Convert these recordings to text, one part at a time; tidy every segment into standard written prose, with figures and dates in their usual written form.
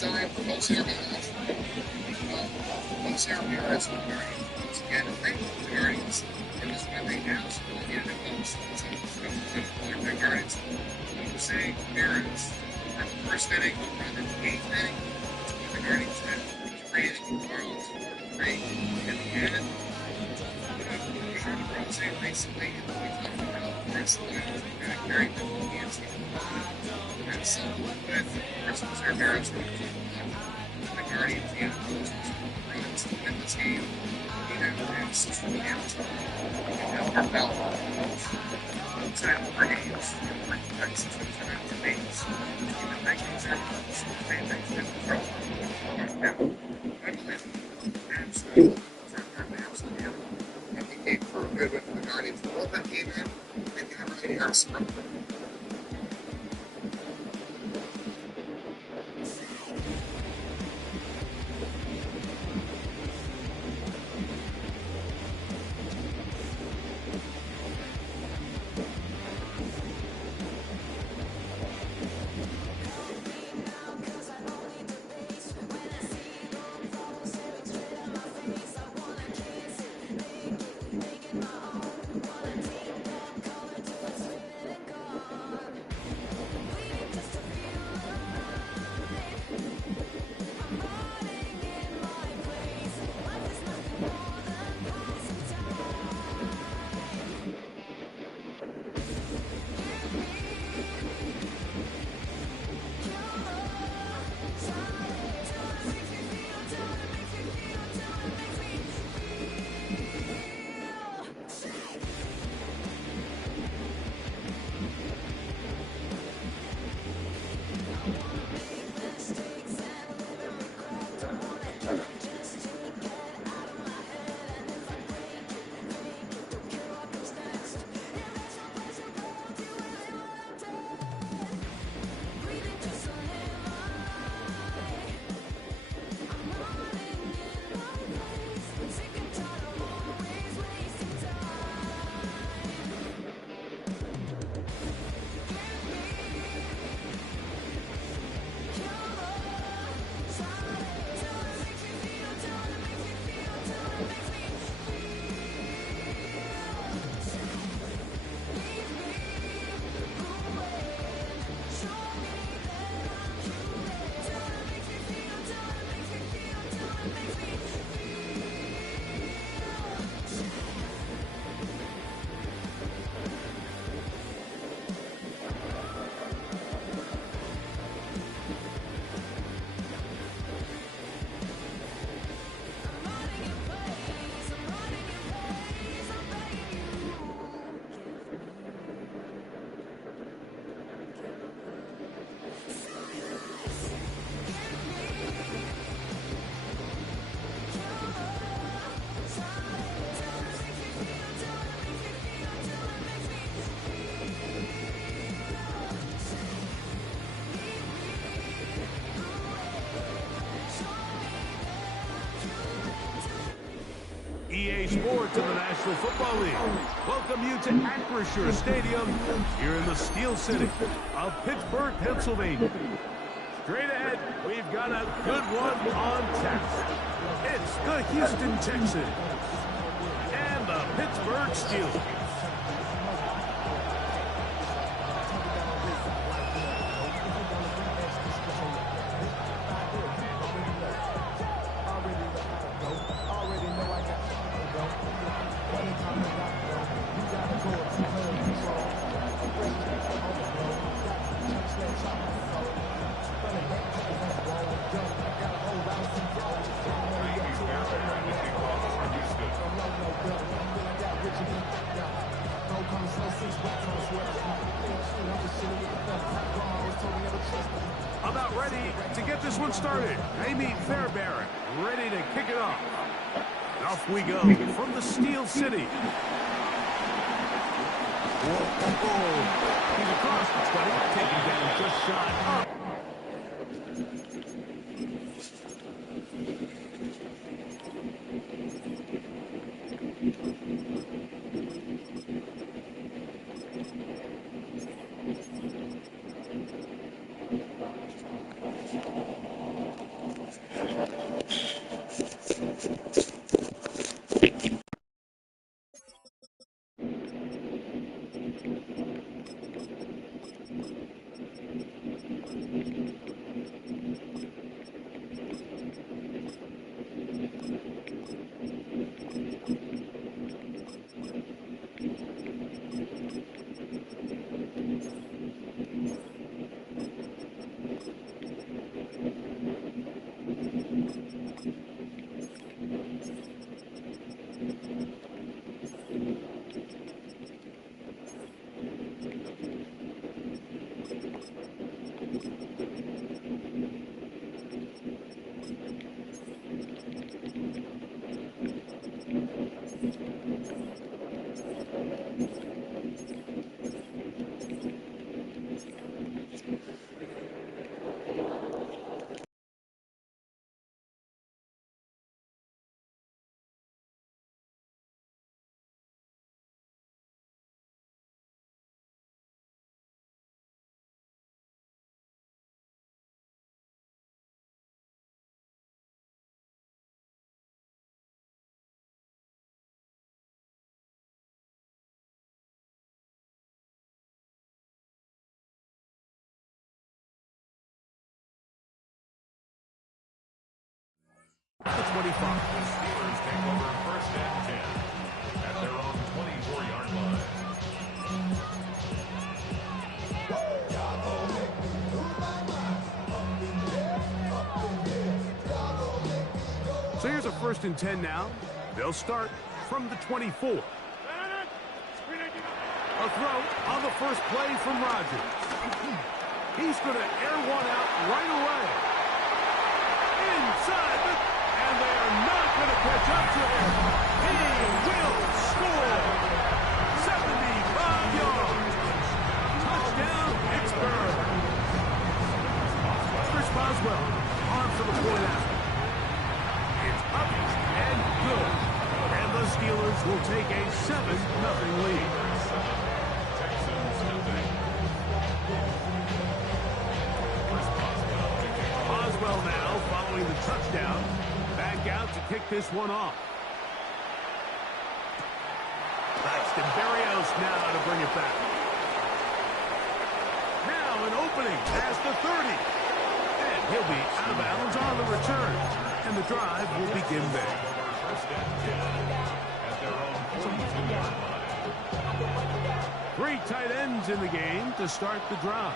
time for Bo3 Guardians once again, and thank you the Guardians for this win. They absolutely needed it most. So, the Guardians. Jose Ramirez from the first inning, from the eighth inning, the Guardians had 3 innings, 3. In the end, we heard of Rose recently, and we talked about the rest of the guys who kind of carried them to the end. And so, with Jose Ramirez, the Guardians, the Outposts, runs to win this game. He now has 2 outs. And now belt outside of 4 games. That's 2 times in games. Even that games are close. They make them throw. Now, I believe absolutely. Absolutely. And he came for a good win for the Guardians. The bullpen came in, and he had really hurt some. EA Sports of the National Football League welcome you to Acrisure Stadium here in the Steel City of Pittsburgh, Pennsylvania. Straight ahead, we've got a good one on tap. It's the Houston Texans and the Pittsburgh Steelers. About ready to get this one started. Amy Fairbairn ready to kick it off. And off we go from the Steel City. Whoa. He's across, buddy. Taking down just shot up. The 25. The Steelers take over first and 10 at their own 24-yard line. So here's a first and 10 now. They'll start from the 24. A throw on the first play from Rodgers. He's going to air one out right away. Inside the... And they are not going to catch up to him. He will score. 75 yards. Touchdown, Pittsburgh. Chris Boswell on for the point after. It's up and good. And the Steelers will take a 7-0 lead. Boswell now following the touchdown. Back out to kick this one off. Braxton Berrios now to bring it back. Now an opening past the 30. And he'll be out of bounds on the return. And the drive will begin there. Three tight ends in the game to start the drive.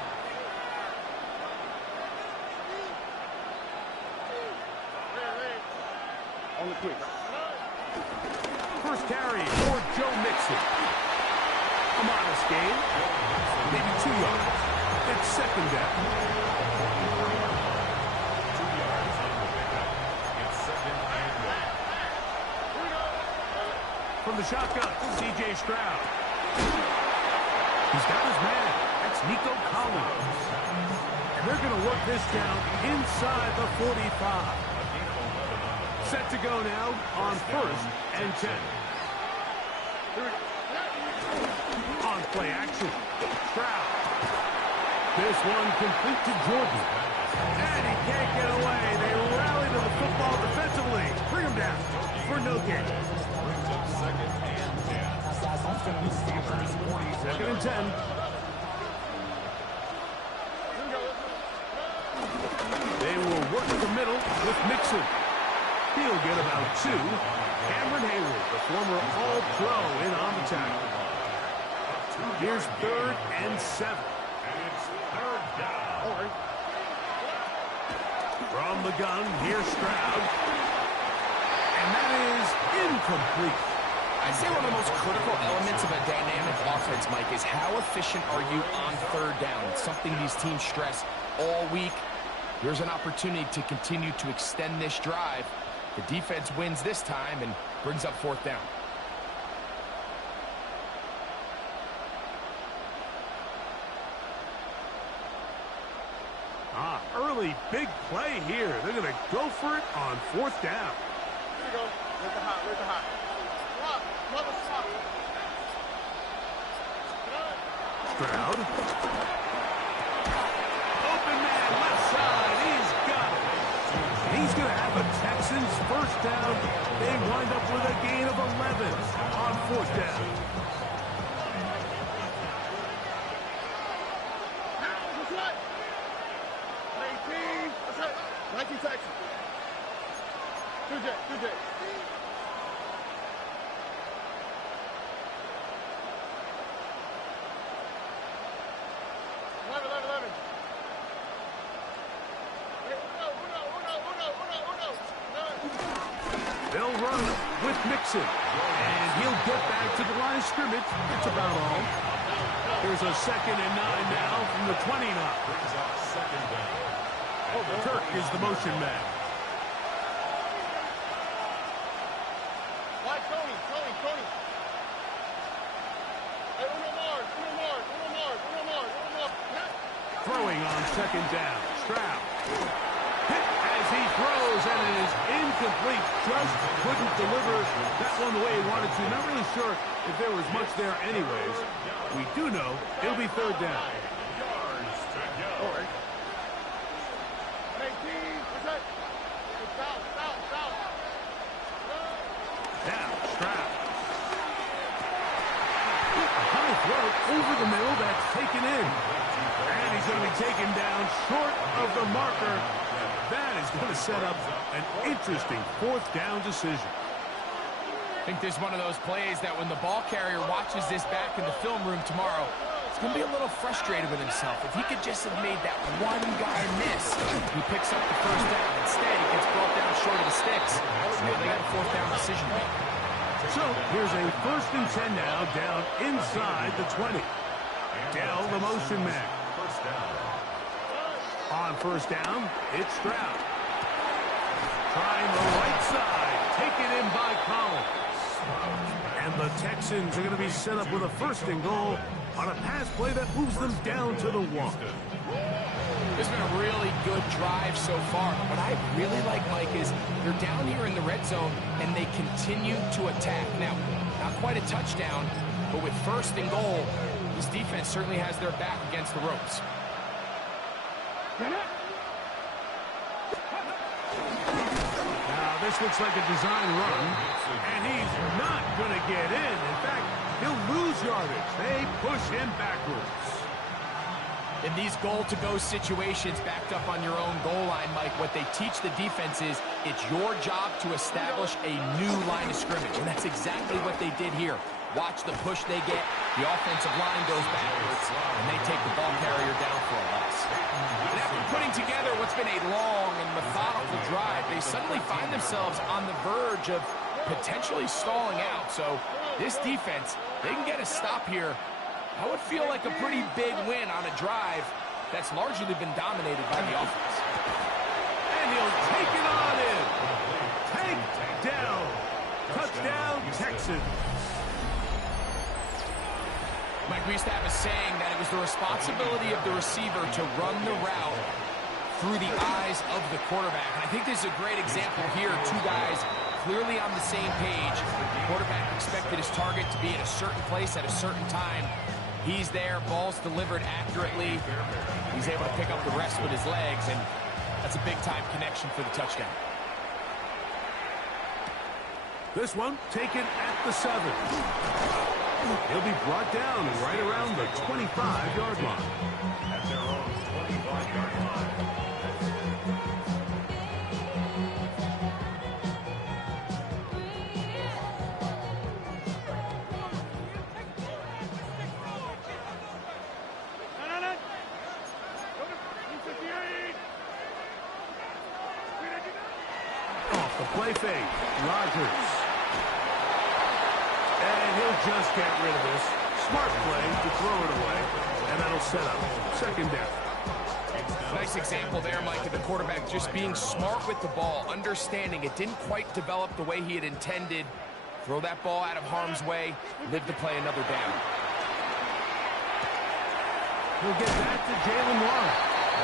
On the quick. First carry for Joe Mixon. A modest gain. Maybe 2 yards. It's second down. 2 yards on the pickup. It's second and 1. From the shotgun, C.J. Stroud. He's got his man. That's Nico Collins. And they're going to work this down inside the 45. Set to go now on first and 10. On play action. Stroud. This one complete to Jordan. And he can't get away. They rally to the football defensively. Bring him down for no gain. Brings up second and 10. Second and 10. They will work the middle with Mixon. He'll get about 2. Cameron Hayward, the former All-Pro, in on the tackle. Here's third and 7. And it's third down. From the gun, here's Stroud. And that is incomplete. I'd say one of the most critical elements of a dynamic offense, Mike, is how efficient are you on third down. It's something these teams stress all week. Here's an opportunity to continue to extend this drive. The defense wins this time and brings up fourth down. Early big play here. They're going to go for it on fourth down. Here you go. Where's the hot? Where's the hot? Swap. Another swap. Stroud. Open man, left side. He's got it. He's going to have a Texans first down. They wind up with a gain of 11 on fourth down. Nike Texas. Good day. 11. Hey, uno. They'll run with Mixon. And he'll get back to the line of scrimmage. That's about all. Here's a 2nd and 9 now from the 29. Kirk is the motion man. Why, Tony? Hey, Uno Mars. Throwing on 2nd down. Stroud. Hit as he throws, and it is incomplete. Just couldn't deliver that one the way he wanted to. Not really sure if there was much there anyways. We do know it'll be 3rd down. Hey, team, what's that? Foul. Now, Stroud. A high throw over the middle, that's taken in. And he's going to be taken down short of the marker. That is going to set up an interesting 4th down decision. I think there's one of those plays that when the ball carrier watches this back in the film room tomorrow, he's going to be a little frustrated with himself. If he could just have made that one guy miss, he picks up the 1st down. Instead, he gets brought down short of the sticks. So they got a 4th down decision to make. So here's a 1st and 10 now, down inside the 20. Dell, the motion man. On 1st down, it's Stroud. Trying the right side. Taken in by Collins. And the Texans are going to be set up with a 1st and goal on a pass play that moves them down to the 1. This has been a really good drive so far. What I really like, Mike, is they're down here in the red zone, and they continue to attack. Now, not quite a touchdown, but with 1st and goal, this defense certainly has their back against the ropes. Now, this looks like a design run, and he's not going to get in. In fact, he'll lose yardage. They push him backwards. In these goal-to-go situations backed up on your own goal line, Mike, what they teach the defense is it's your job to establish a new line of scrimmage, and that's exactly what they did here. Watch the push they get. The offensive line goes backwards, and they take the ball carrier down for a loss. And after putting together what's been a long and methodical drive, they suddenly find themselves on the verge of potentially stalling out. So this defense, they can get a stop here. I would feel like a pretty big win on a drive that's largely been dominated by the offense. And he'll take it on in. Take down. Touchdown, Texans. Mike, we used to have a saying that it was the responsibility of the receiver to run the route through the eyes of the quarterback. And I think this is a great example here. 2 guys clearly on the same page. The quarterback expected his target to be in a certain place at a certain time. He's there, ball's delivered accurately. He's able to pick up the rest with his legs, and that's a big-time connection for the touchdown. This one taken at the 7. He'll be brought down right around the 25-yard line. At their own 25-yard line. Off the play fake, Rodgers. And he'll just get rid of this. Smart play to throw it away, and that'll set up 2nd down. Nice example there, Mike, of the quarterback just being smart with the ball, understanding it didn't quite develop the way he had intended. Throw that ball out of harm's way, live to play another down. He'll get back to Jalen Warren.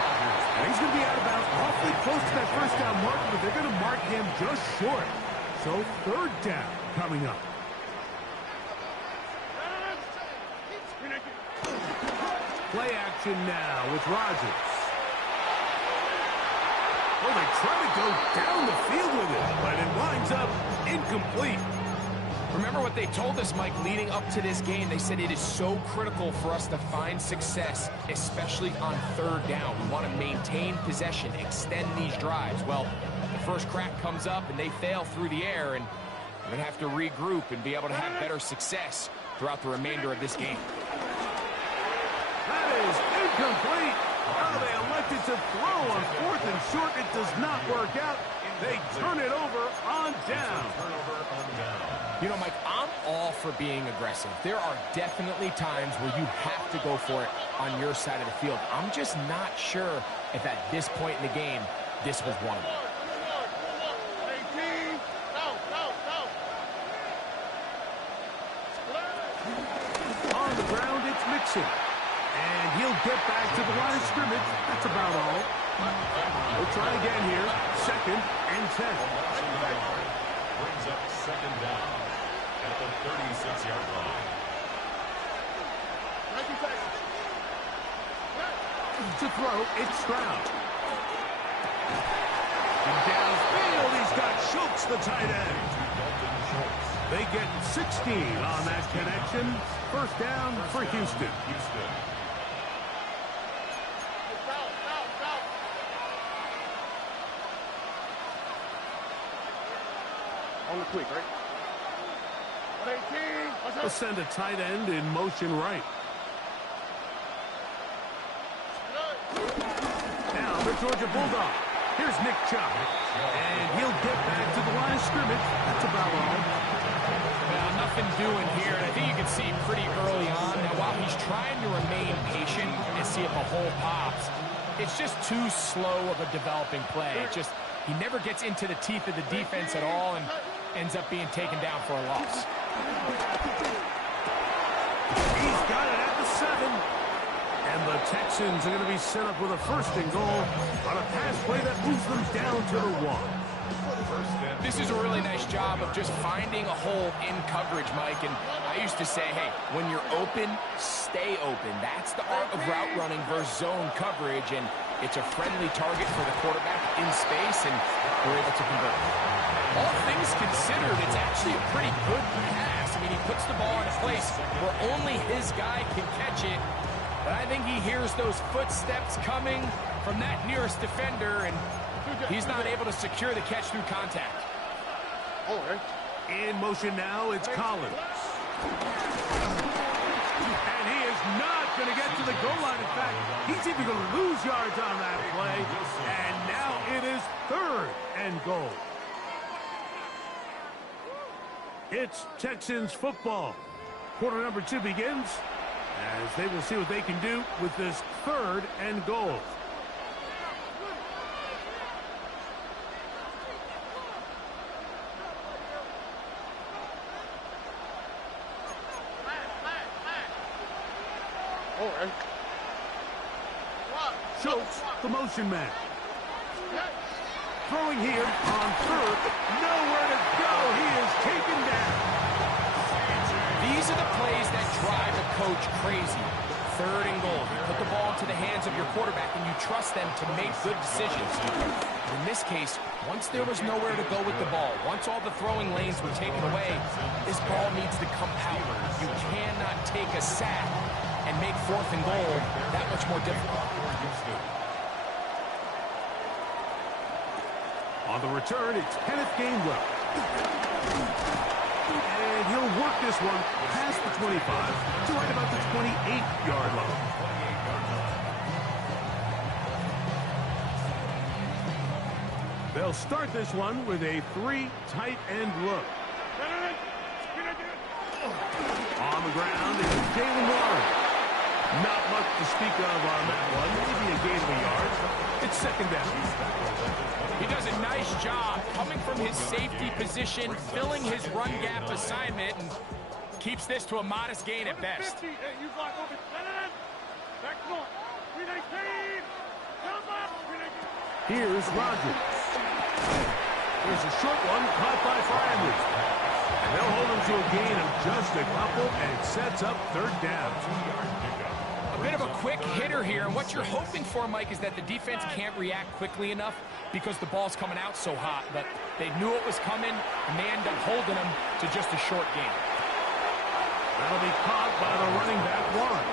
And he's going to be out about awfully close to that 1st down marker, but they're going to mark him just short. So 3rd down coming up. Play action now with Rodgers. Oh, they try to go down the field with it, but it winds up incomplete. Remember what they told us, Mike, leading up to this game. They said it is so critical for us to find success, especially on 3rd down. We want to maintain possession, extend these drives. Well, the first crack comes up, and they fail through the air, and we're going to have to regroup and be able to have better success throughout the remainder of this game. That is incomplete. Oh, they elected to throw on 4th and short. It does not work out. They turn it over on down. You know, Mike, I'm all for being aggressive. There are definitely times where you have to go for it on your side of the field. I'm just not sure if at this point in the game, this was one of them. On the ground, it's Mixon. And he'll get back to the line of scrimmage. That's about all. We'll try again here. 2nd and 10. Brings up 2nd down at the 36-yard line. To throw, it's Stroud. And downfield, he's got Schultz, the tight end. They get 16 on that connection. 1st down for Houston. On the quick, right? 118. They'll send a tight end in motion right. Now the Georgia Bulldog. Here's Nick Chubb. And he'll get back to the line of scrimmage. That's about all. Well, nothing doing here, and I think you can see pretty early on. Now, while he's trying to remain patient and see if a hole pops, it's just too slow of a developing play. He never gets into the teeth of the defense at all and ends up being taken down for a loss. He's got it at the 7. And the Texans are going to be set up with a 1st and goal on a pass play that moves them down to the 1. This is a really nice job of just finding a hole in coverage, Mike. And I used to say, hey, when you're open, stay open. That's the art of route running versus zone coverage. And it's a friendly target for the quarterback in space, and we're able to convert. All things considered, it's actually a pretty good pass. I mean, he puts the ball in a place where only his guy can catch it. But I think he hears those footsteps coming from that nearest defender, and he's not able to secure the catch through contact. In motion now, it's Collins. And he is not going to get to the goal line. In fact, he's even going to lose yards on that play. And now it is 3rd and goal. It's Texans football. Quarter number 2 begins, as they will see what they can do with this 3rd and goal. Schultz, the motion man. Throwing here on 3rd. Nowhere to go. He is taken down. These are the plays that drive a coach crazy. 3rd and goal. You put the ball into the hands of your quarterback and you trust them to make good decisions. In this case, once there was nowhere to go with the ball, once all the throwing lanes were taken away, this ball needs to come out. You cannot take a sack and make 4th and goal that much more difficult. On the return, it's Kenneth Gainwell. And he'll work this one past the 25 to right about the 28-yard line. They'll start this one with a 3 tight end look. On the ground is Jalen Warren. Not much to speak of on that one. Maybe a gain of a yard. It's 2nd down. He does a nice job coming from his safety position, filling his run gap assignment, and keeps this to a modest gain at best. Here's Rodgers. Here's a short one caught by Fryermuth. And they'll hold him to a gain of just a couple, and it sets up 3rd down. A bit of a quick hitter here, and what you're hoping for, Mike, is that the defense can't react quickly enough because the ball's coming out so hot. But they knew it was coming, and they end up holding him to just a short gain. That'll be caught by the running back, Warren.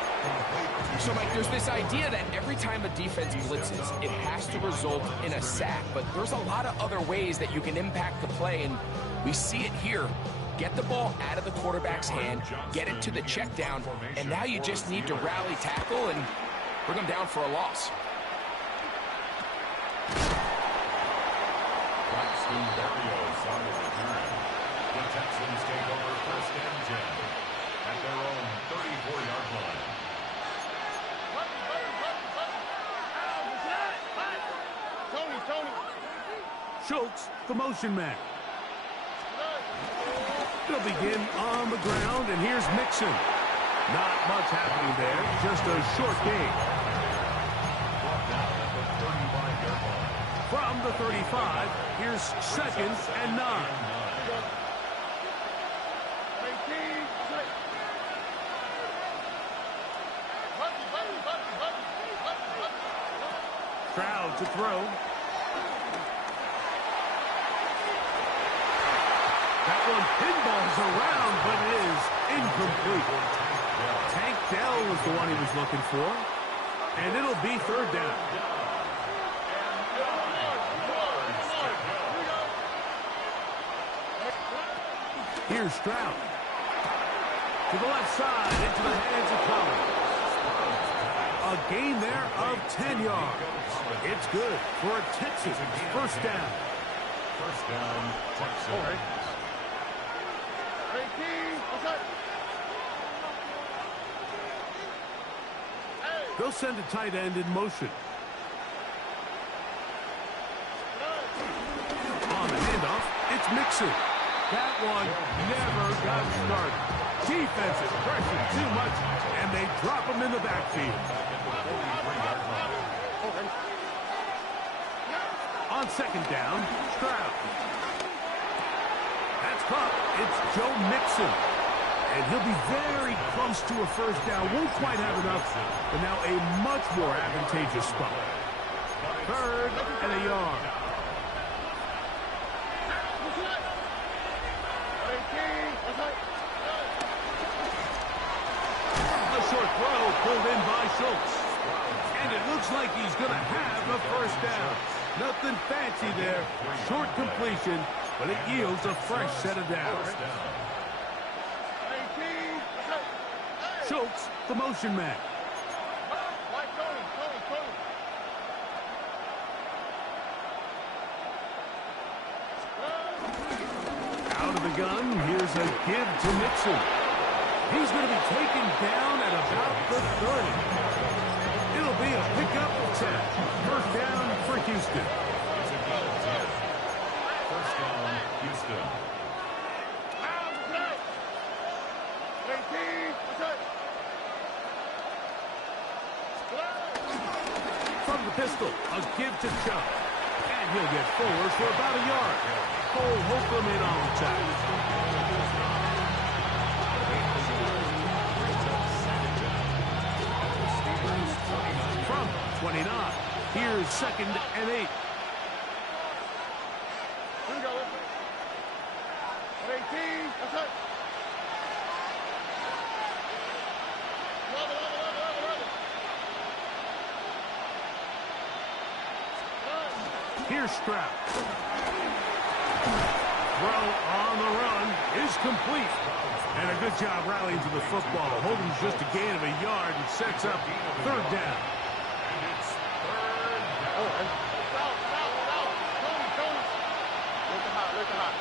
So, Mike, there's this idea that every time a defense blitzes, it has to result in a sack. But there's a lot of other ways that you can impact the play, and we see it here. Get the ball out of the quarterback's hand, get it to the check down, and now you just need to rally tackle and bring them down for a loss. Barrios on the return. The Texans take over 1st and 10 at their own 34-yard line. Tony. Schultz, the motion man. They'll begin on the ground, and here's Mixon. Not much happening there, just a short gain. From the 35, here's 2nd and 9. Stroud to throw. That one pinballs around, but it is incomplete. Tank Dell was the one he was looking for, and it'll be 3rd down. Here's Stroud. To the left side, into the hands of Collins. A gain there of 10 yards. It's good for a Texans 1st down. 1st down, Texans. They'll send a tight end in motion. On the handoff, it's Mixon. That one never got started. Defense is pressured too much, and they drop him in the backfield. On 2nd down, Stroud. That's caught. It's Joe Mixon. And he'll be very close to a 1st down. Won't quite have enough, but now a much more advantageous spot. 3rd and a yard. A short throw pulled in by Schultz. And it looks like he's going to have a 1st down. Nothing fancy there. Short completion, but it yields a fresh set of downs. Schultz, the motion man. Out of the gun, here's a give to Mixon. He's going to be taken down at about the 30. It'll be a pickup of 10. 1st down for Houston. It's a good 10. 1st down, Houston. From the pistol, a give to Chubb. And he'll get forward for about a yard. Cole Holcomb in on the tackle. From 29, here's 2nd and 8. Here's Stroud. Throw on the run is complete. And a good job rallying to the football. Holding's just a gain of a yard and sets up 3rd down. And it's 3rd down.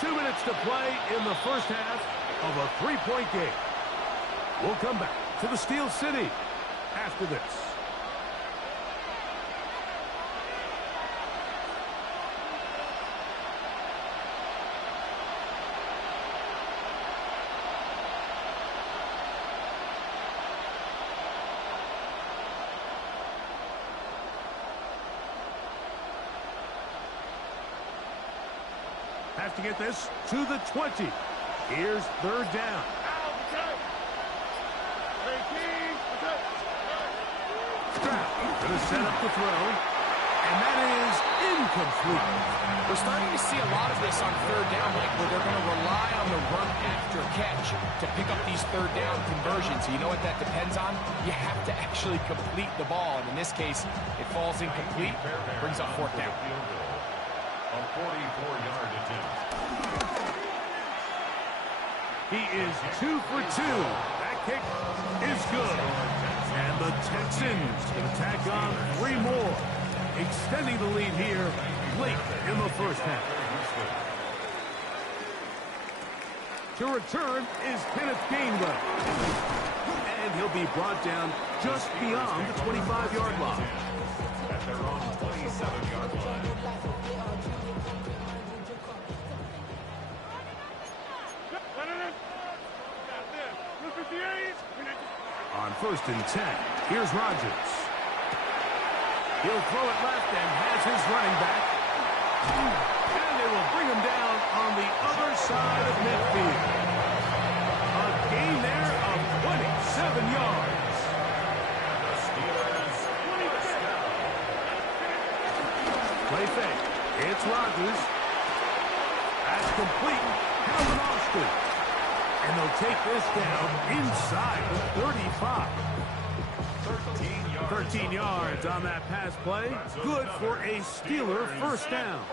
2 minutes to play in the 1st half of a 3-point game. We'll come back to the Steel City after this. Has to get this to the 20. Here's 3rd down. Stroud going to set up the throw, and that is incomplete. We're starting to see a lot of this on 3rd down, Mike, where they're going to rely on the run after catch to pick up these 3rd down conversions. So you know what that depends on? You have to actually complete the ball, and in this case, it falls incomplete, brings up 4th down. A 44-yard attempt. He is 2 for 2. That kick is good. And the Texans going to tack on 3 more, extending the lead here late in the 1st half. To return is Kenneth Gainwell. And he'll be brought down just beyond the 25-yard line. At their own 27-yard line. On 1st and 10, here's Rodgers. He'll throw it left and has his running back. And they will bring him down on the other side of midfield. A gain there of 27 yards. The Steelers first down. Play fake. It's Rodgers. That's complete. Calvin Austin. And they'll take this down inside the 35. 13 yards on that pass play. Good for a Steeler first down.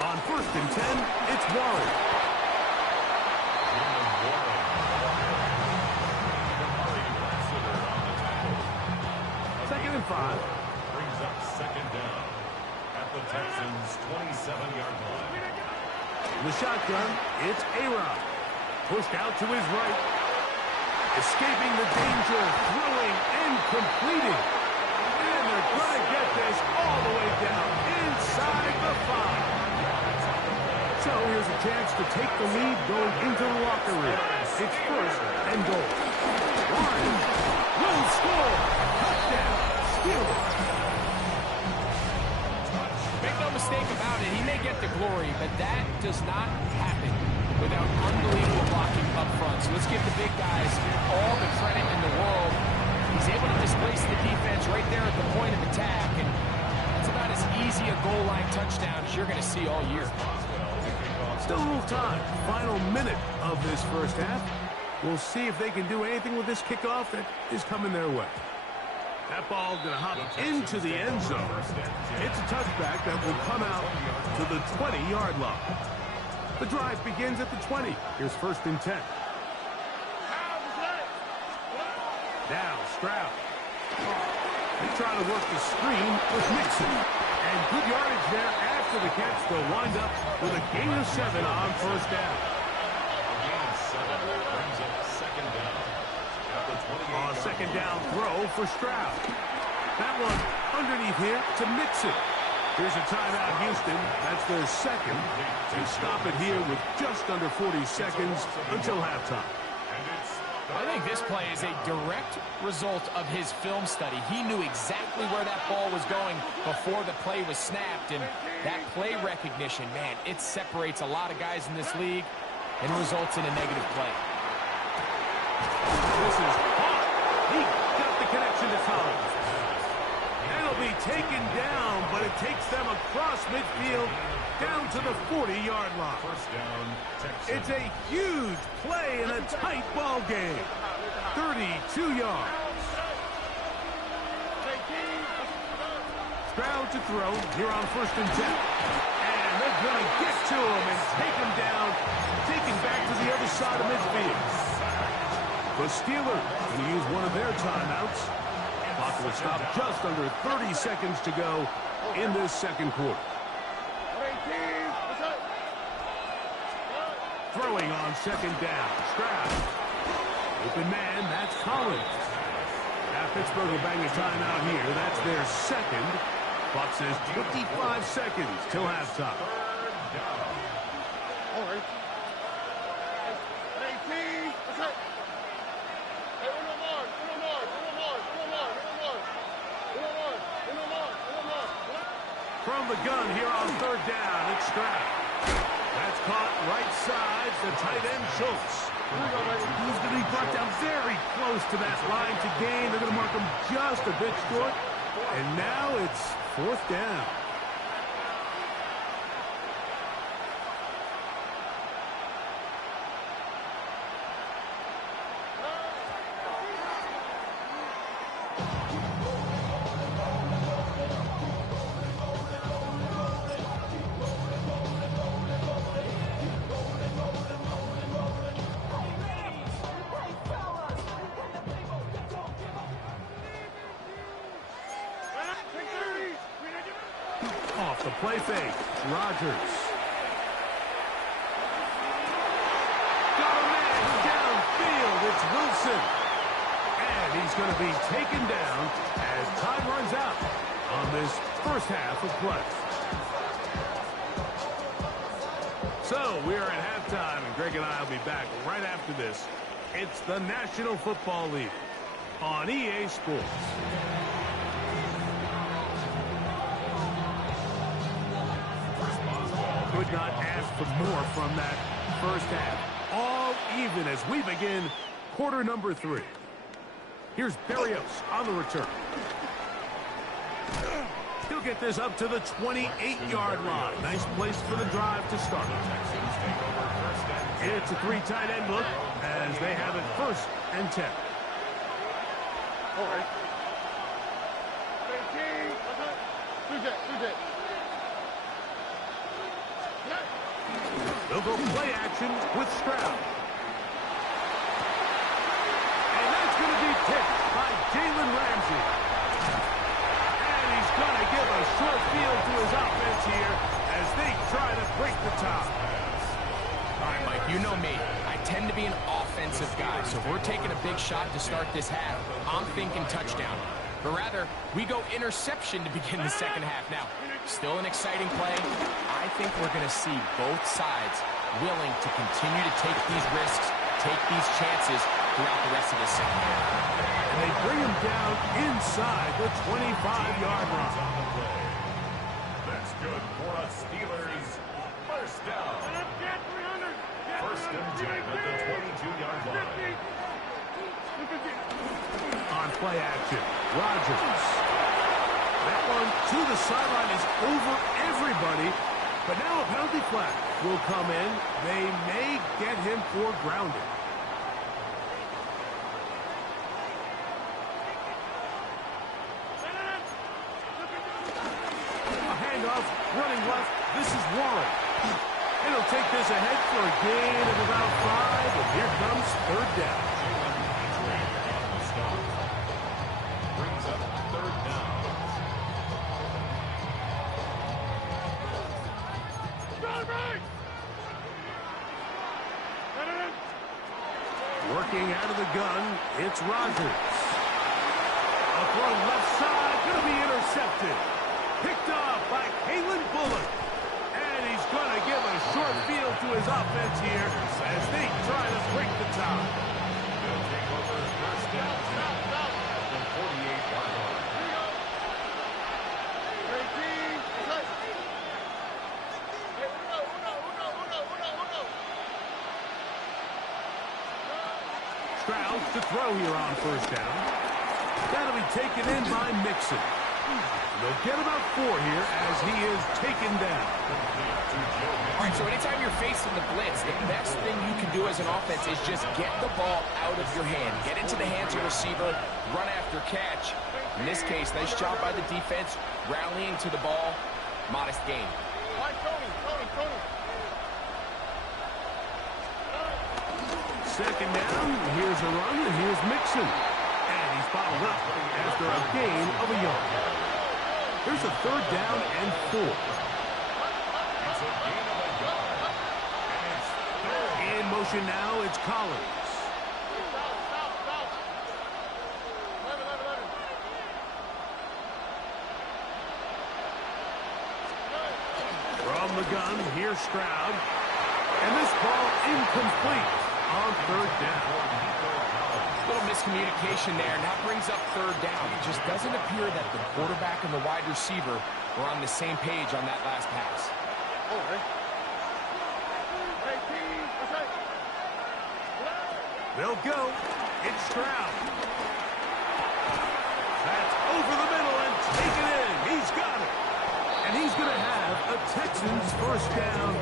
On 1st and 10, it's Warren. Second and 5. Brings up second down at the Texans' 27-yard line. The shotgun, it's A-Rod. Pushed out to his right. Escaping the danger, throwing and completing. And they're going to get this all the way down inside the 5. So here's a chance to take the lead going into the locker room. It's 1st and goal. Warren will score. Touchdown, Steelers. Make no mistake about it, he may get the glory, but that does not happen without unbelievable blocking up front. So let's give the big guys all the credit in the world. He's able to displace the defense right there at the point of attack, and it's about as easy a goal line touchdown as you're going to see all year. Still a little time. Final minute of this first half. We'll see if they can do anything with this kickoff that is coming their way. That ball going to hop into the end zone. It's a touchback that will come out to the 20-yard line. The drive begins at the 20. Here's 1st and 10. Now Stroud. They try to work the screen with Mixon. And good yardage there after the catch. They'll wind up with a gain of 7 on 1st down. A gain of 7 brings up second down at the 28-yard line. Second down throw for Stroud. That one underneath here to Mixon. Here's a timeout, Houston. That's their second. They stop it here with just under 40 seconds until halftime. I think this play is a direct result of his film study. He knew exactly where that ball was going before the play was snapped, and that play recognition, man, it separates a lot of guys in this league and results in a negative play. This is hot. He got the connection to Collins. And it'll be taken down, but it takes them across midfield down to the 40-yard line. First down, Texans. It's a huge play in a tight ball game. 32 yards. Stroud to throw here on 1st and 10. And they're going to get to him and take him down, taking back to the other side of midfield. The Steelers going to use one of their timeouts. Clock will stop just under 30 seconds to go in this second quarter. Throwing on second down. Stroud. Open man, that's Collins. Now Pittsburgh will bang a timeout here. That's their second. Clock says 25 seconds till halftime. All right. From the gun here on 3rd down, it's Stroud. That's caught right side, the tight end Schultz. He's going to be brought down very close to that line to gain. They're going to mark him just a bit short. And now it's 4th down. Off the play fake, Rodgers. Mixon. And he's going to be taken down as time runs out on this first half of play. So we are at halftime, and Greg and I will be back right after this. It's the National Football League on EA Sports. Could not ask for more from that first half. All even as we begin quarter number 3. Here's Berrios on the return. He'll get this up to the 28-yard line. Nice place for the drive to start. It's a 3 tight end look as they have it 1st and 10. All right. 2 They'll go play action with Stroud. And that's going to be picked by Jalen Ramsey. And he's going to give a short field to his offense here as they try to break the top. All right, Mike, you know me. I tend to be an offensive guy, so if we're taking a big shot to start this half, I'm thinking touchdown. But rather, we go interception to begin the second half. Now, still an exciting play. I think we're going to see both sides willing to continue to take these risks, take these chances throughout the rest of the second half. And they bring him down inside the 25-yard line. That's good for us Steelers. First down. First and 10 at the 22-yard line. On play action, Rodgers. That one to the sideline is over everybody, but now a penalty flag will come in. They may get him for grounding. A handoff, running left. This is Warren. And he'll take this ahead for a gain of about 5, and here comes 3rd down. Brings up 3rd down. Working out of the gun, it's Rodgers. A throw left side, going to be intercepted. Picked off by Kalen Bullock. And he's going to give a short field to his offense here as they try to break the tie. They'll take over 1st down at the 48-yard line. Stroud to throw here on 1st down. That'll be taken in by Mixon. They'll get about 4 here as he is taken down. All right, so anytime you're facing the blitz, the best thing you can do as an offense is just get the ball out of your hand. Get into the hands of the receiver, run after catch. In this case, nice job by the defense, rallying to the ball. Modest gain. Tony. 2nd down, here's a run, and here's Mixon. And he's bottled up after a gain of a yard. Here's a 3rd down and 4. It's a gain of a yard. And it's 3rd. In motion now, it's Collins. From the gun, here's Stroud. And this ball incomplete on 3rd down. Little miscommunication there, and that brings up 3rd down. It just doesn't appear that the quarterback and the wide receiver were on the same page on that last pass. They'll go. It's Stroud. That's over the middle and taken in. He's got it. And he's going to have a Texans 1st down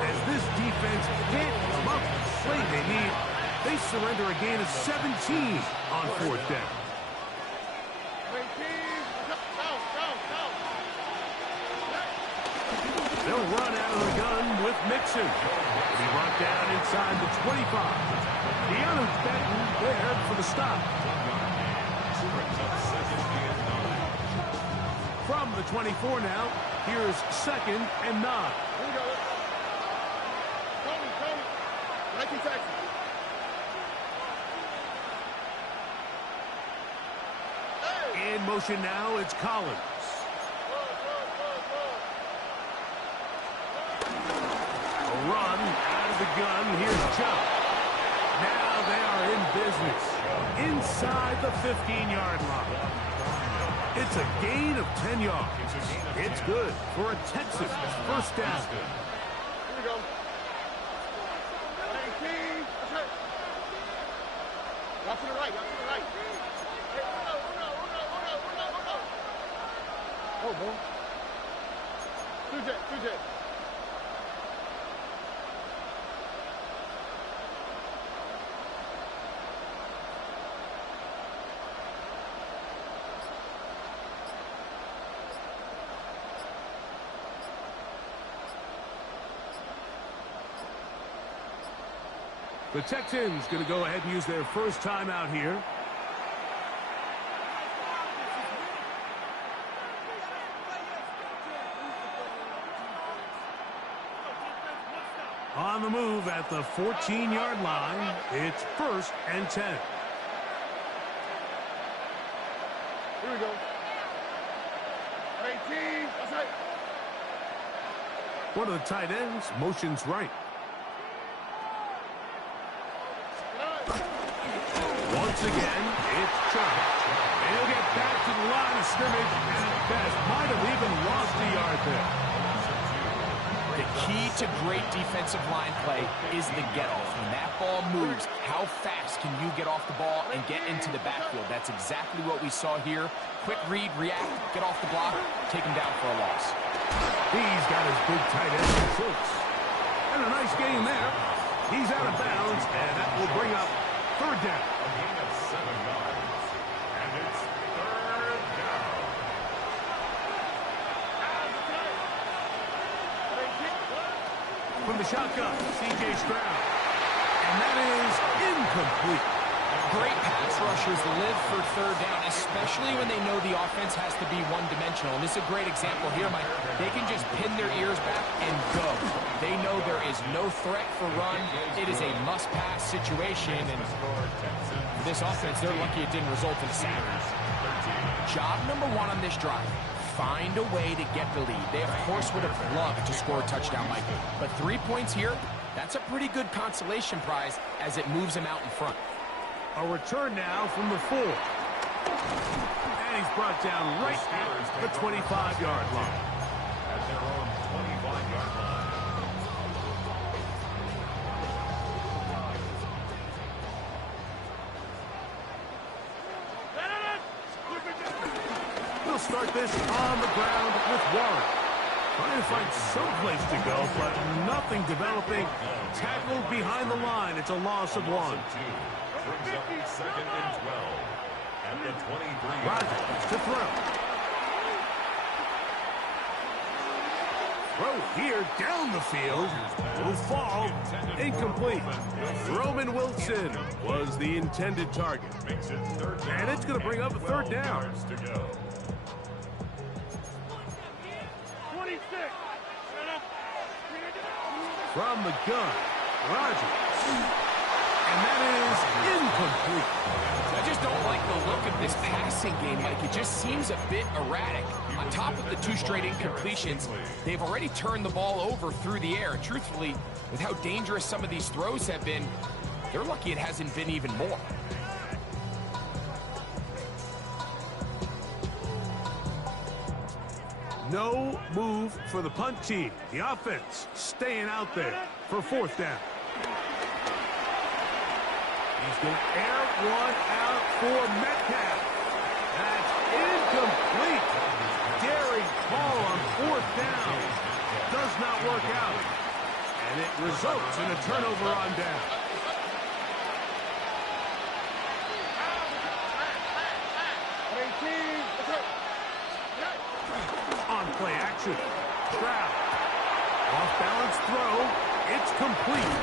as this defense can't come up with the play they need. They surrender a gain of 17 on 4th down. They'll run out of the gun with Mixon. He'll be brought down inside the 25. Deanu Benton there for the stop. From the 24 now, here's 2nd and 9. Tony. 19 Texans. motion now. It's Collins. A run out of the gun. Here's Chubb. Now they are in business inside the 15-yard line. It's a gain of 10 yards. It's good for a Texas first down. Here we go. 19. Y'all to the right. Y'all to the right. Hey, Uno. Oh, boy. 2J. The Texans going to go ahead and use their first timeout here. On the move at the 14-yard line, it's 1st and 10. Here we go. 18. That's right. One of the tight ends motions right. Once again, it's Chubb. And he'll get back to the line of scrimmage, and at best might have even lost a yard there. The key to great defensive line play is the get-off. When that ball moves, how fast can you get off the ball and get into the backfield? That's exactly what we saw here. Quick read, react, get off the block, take him down for a loss. He's got his big tight end, Schultz. And a nice game there. He's out of bounds, and that will bring up 3rd down. A gain of 7 yards. And it's 3rd down. From the shotgun, C.J. Stroud. And that is incomplete. Great pass rushers live for 3rd down, especially when they know the offense has to be one-dimensional. And this is a great example here, Mike. They can just pin their ears back and go. They know there is no threat for run. It is a must-pass situation. And for this offense, they're lucky it didn't result in a sack. Job number 1 on this drive. Find a way to get the lead. They, of course, would have loved to score a touchdown, Mike. But 3 points here, that's a pretty good consolation prize as it moves them out in front. A return now from the 4. And he's brought down right at the 25-yard line. At their own 25-yard line. We'll start this on the ground with Warren. Trying to find some place to go, but nothing developing. Tackled behind the line. It's a loss of 1. Brings up 2nd and 12. At the 23. Rodgers to throw. Throw here down the field. Will fall. Incomplete. Roman Wilson was the intended target. And it's going to bring up a 3rd down. 26. From the gun, Rodgers. And that is incomplete. I just don't like the look of this passing game, Mike. It just seems a bit erratic. On top of the 2 straight incompletions, they've already turned the ball over through the air. And truthfully, with how dangerous some of these throws have been, they're lucky it hasn't been even more. No move for the punt team. The offense staying out there for 4th down. He's going to air one out for Metcalf. That's incomplete. Daring call on 4th down. Does not work out. And it results in a turnover on down. On play action. Stroud. Off balance throw. It's complete.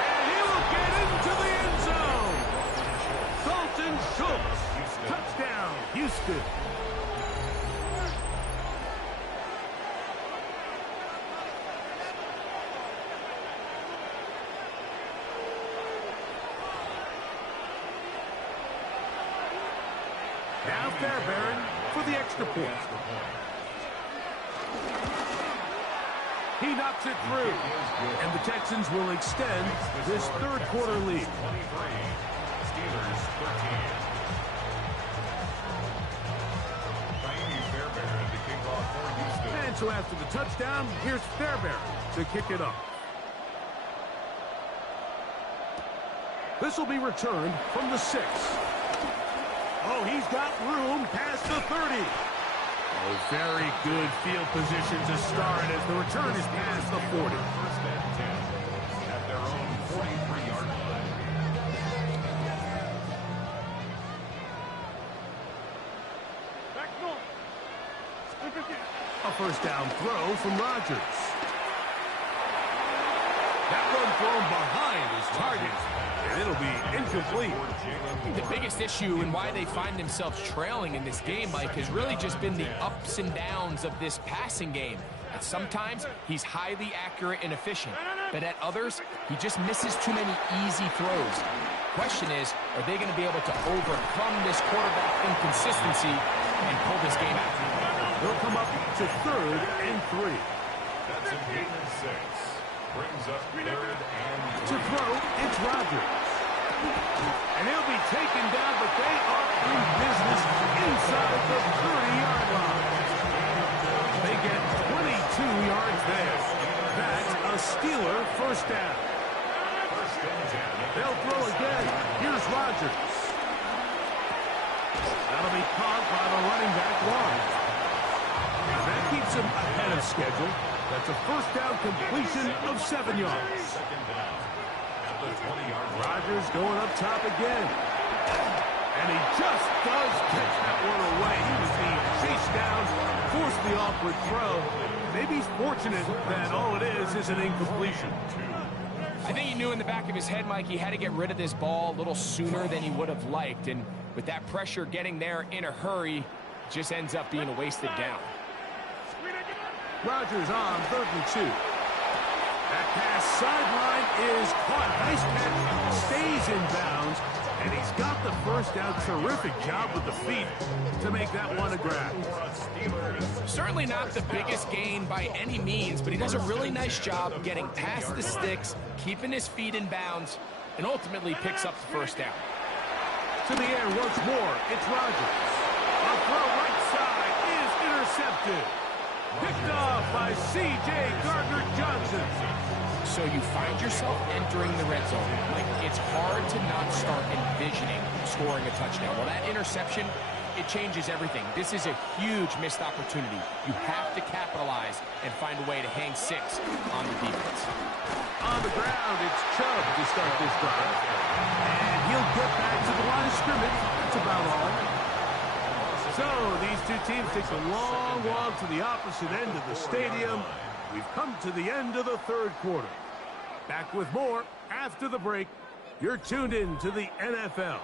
And he will get into the end zone. Dalton Schultz. Touchdown, Houston. Now Fairbairn for the extra point. He knocks it through, and the Texans will extend this third quarter lead. 23, Steelers 13. Fairbairn to kick off for Houston. And so after the touchdown, here's Fairbairn to kick it up. This will be returned from the 6. Oh, he's got room past the 30. Oh, very good field position to start as the return is past the 40. First and 10 at their own 43-yard line. Back north. A first down throw from Rodgers. That one thrown behind his target, and it'll be incomplete. The biggest issue and why they find themselves trailing in this game, Mike, has really just been the ups and downs of this passing game. At sometimes, he's highly accurate and efficient, but at others, he just misses too many easy throws. Question is, are they going to be able to overcome this quarterback inconsistency and pull this game out? They'll come up to 3rd and 3. That's a gain of 6. Brings up 3rd and 3. To throw, it's Rodgers. And he'll be taken down, but they are in business inside the 30-yard line. They get 22 yards there. That's a Steeler first down. First and 10. They'll throw again. Here's Rodgers. That'll be caught by the running back line. And that keeps him ahead of schedule. That's a first down completion of 7 yards. Second down at the 20-yard line. Rodgers going up top again. And he just does catch that one away. He was being chased down, forced the awkward throw. Maybe he's fortunate that all it is an incompletion. I think he knew in the back of his head, Mike, he had to get rid of this ball a little sooner than he would have liked. And with that pressure getting there in a hurry, it just ends up being a wasted down. Rodgers on 3rd and 2. That pass sideline is caught. Nice catch, stays in bounds, and he's got the first down. Terrific job with the feet to make that one a grab. Certainly not the biggest gain by any means, but he does a really nice job getting past the sticks, keeping his feet in bounds, and ultimately picks up the first down. To the air once more, it's Rodgers. A throw right side is intercepted. Picked off by C.J. Gardner-Johnson. So you find yourself entering the red zone. Like, it's hard to not start envisioning scoring a touchdown. Well, that interception, it changes everything. This is a huge missed opportunity. You have to capitalize and find a way to hang 6 on the defense. On the ground, it's Chubb to start this drive. And he'll get back to the line of scrimmage. That's about all. So these two teams take a long walk to the opposite end of the stadium. We've come to the end of the 3rd quarter. Back with more after the break. You're tuned in to the NFL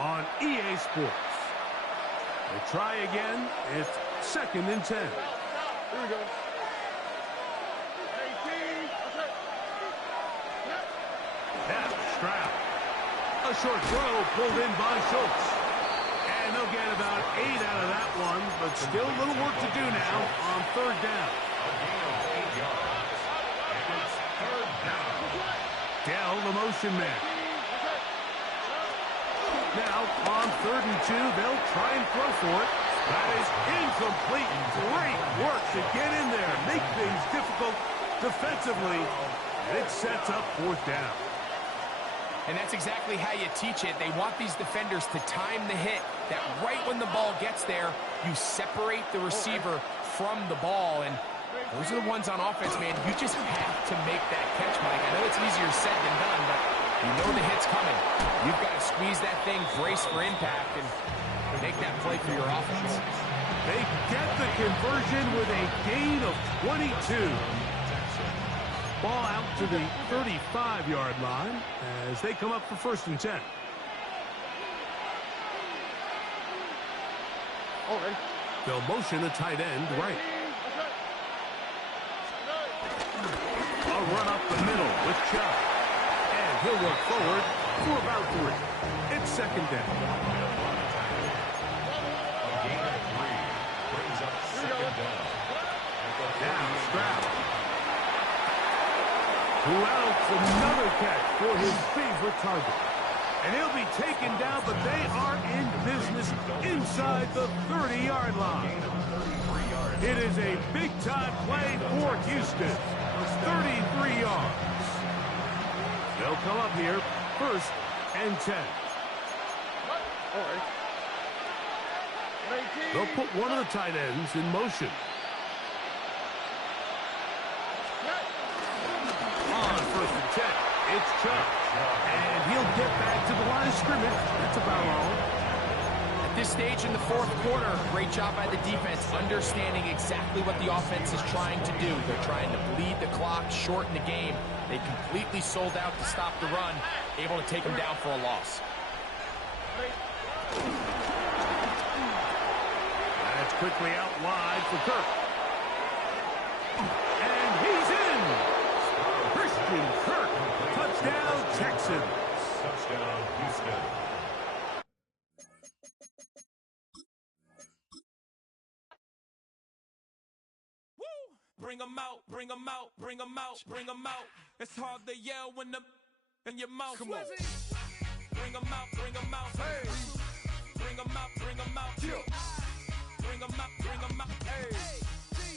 on EA Sports. They try again. It's 2nd and 10. Here we go. 18. Now Stroud. A short throw pulled in by Schultz. And they'll get about 8 out of that one, but still a little work to do now on 3rd down. Dell, the motion man. Now, on 3rd and 2, they'll try and throw for it. That is incomplete. Great work to get in there, make things difficult defensively, and it sets up 4th down. And that's exactly how you teach it. They want these defenders to time the hit, that right when the ball gets there, you separate the receiver from the ball. And those are the ones on offense, man. You just have to make that catch, Mike. I know it's easier said than done, but you know the hit's coming. You've got to squeeze that thing, brace for impact, and make that play for your offense. They get the conversion with a gain of 22. Ball out to the 35-yard line as they come up for 1st and 10. All right. They'll motion a tight end right. A run up the middle with Chubb. And he'll work forward for about 3. It's 2nd down. who outs another catch for his favorite target. And he'll be taken down, but they are in business inside the 30-yard line. It is a big-time play for Houston. 33 yards. They'll come up here, 1st and 10. They'll put one of the tight ends in motion. On 1st and 10, it's Chubb. And he'll get back to the line of scrimmage. That's about all. At this stage in the 4th quarter, great job by the defense, understanding exactly what the offense is trying to do. They're trying to bleed the clock, shorten the game. They completely sold out to stop the run, able to take them down for a loss. That's quickly out wide for Kirk. And he's in! Christian Kirk, touchdown Texans. Touchdown, Houston. Bring them out, bring them out, bring them out, bring them out. It's hard to yell when the in your mouth. Come on. Bring them out, bring them out. Hey. Bring them out, bring them out. Yeah. Bring them out, bring them out. Hey.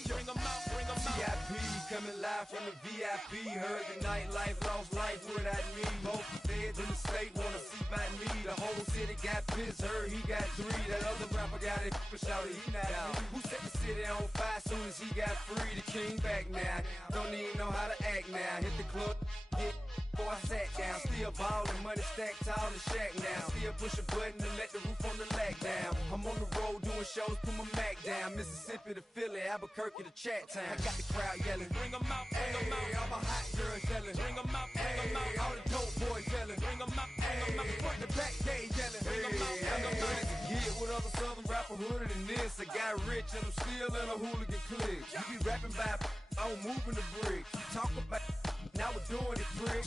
Bring them out, bring them out. VIP coming live from the VIP. Heard the nightlife, lost life without me. Both feds in the state wanna see by me. The whole city got pissed, heard he got 3. That other rapper got it, but shouted he not out. Who set the city on fire soon as he got free? The king back now, don't even know how to act now. Hit the club, hit before I sat down. Still ballin', money stacked tall in the shack now. Still push a button to let the roof on the lag down. I'm on the road doing shows, put my Mac down. Mississippi to Philly, Albuquerque to Chat Town. I got the crowd yelling, bring them out, bring them out. All my hot girls yelling, bring them out, bring them out. All the dope boys yelling, bring them out, bring them out. Front the back, they yelling, bring them out, bring them out. It's a kid with other southern rapper hooded than this. I got rich and I'm still in a hooligan clique. You be rapping by, I'm moving the bricks. Talk about, now we're doing it, prick.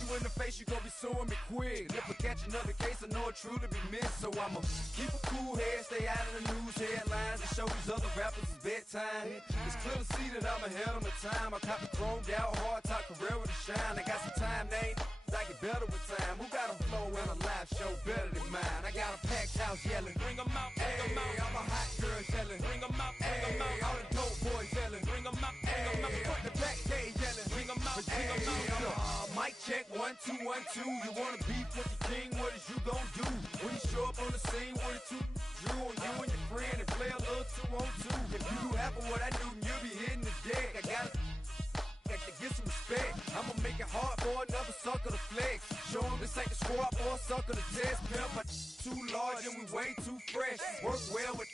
You in the face, you gon' be suing me quick. If I catch another case, I know it truly be missed. So I'ma keep a cool head, stay out of the news headlines, and show these other rappers it's bedtime. It's clear to see that I'm ahead of my time. I copy chromed out, hard top career with a shine. I got some time, they ain't I get better with time. Who got a flow and a live show better than mine? I got a packed house yelling, bring them out, bring them out. All my hot girls yelling, bring them out, bring them out. All the dope boys yelling, bring them out, bring them out. Front the back, they yelling, bring them out, bring them out. Mic check, 1, 2, 1, 2. You wanna beef with the king? What is you gon' do? When you show up on the scene with a 2 Drew on you and your friend and play a little 2-on-2. If you do half of what I do, you'll be hitting the deck. I got to get some respect. I'ma make it hard for another sucker to flex. Show them this ain't the squad or a sucker to test. Pimp, but too large and we way too fresh. Work well with.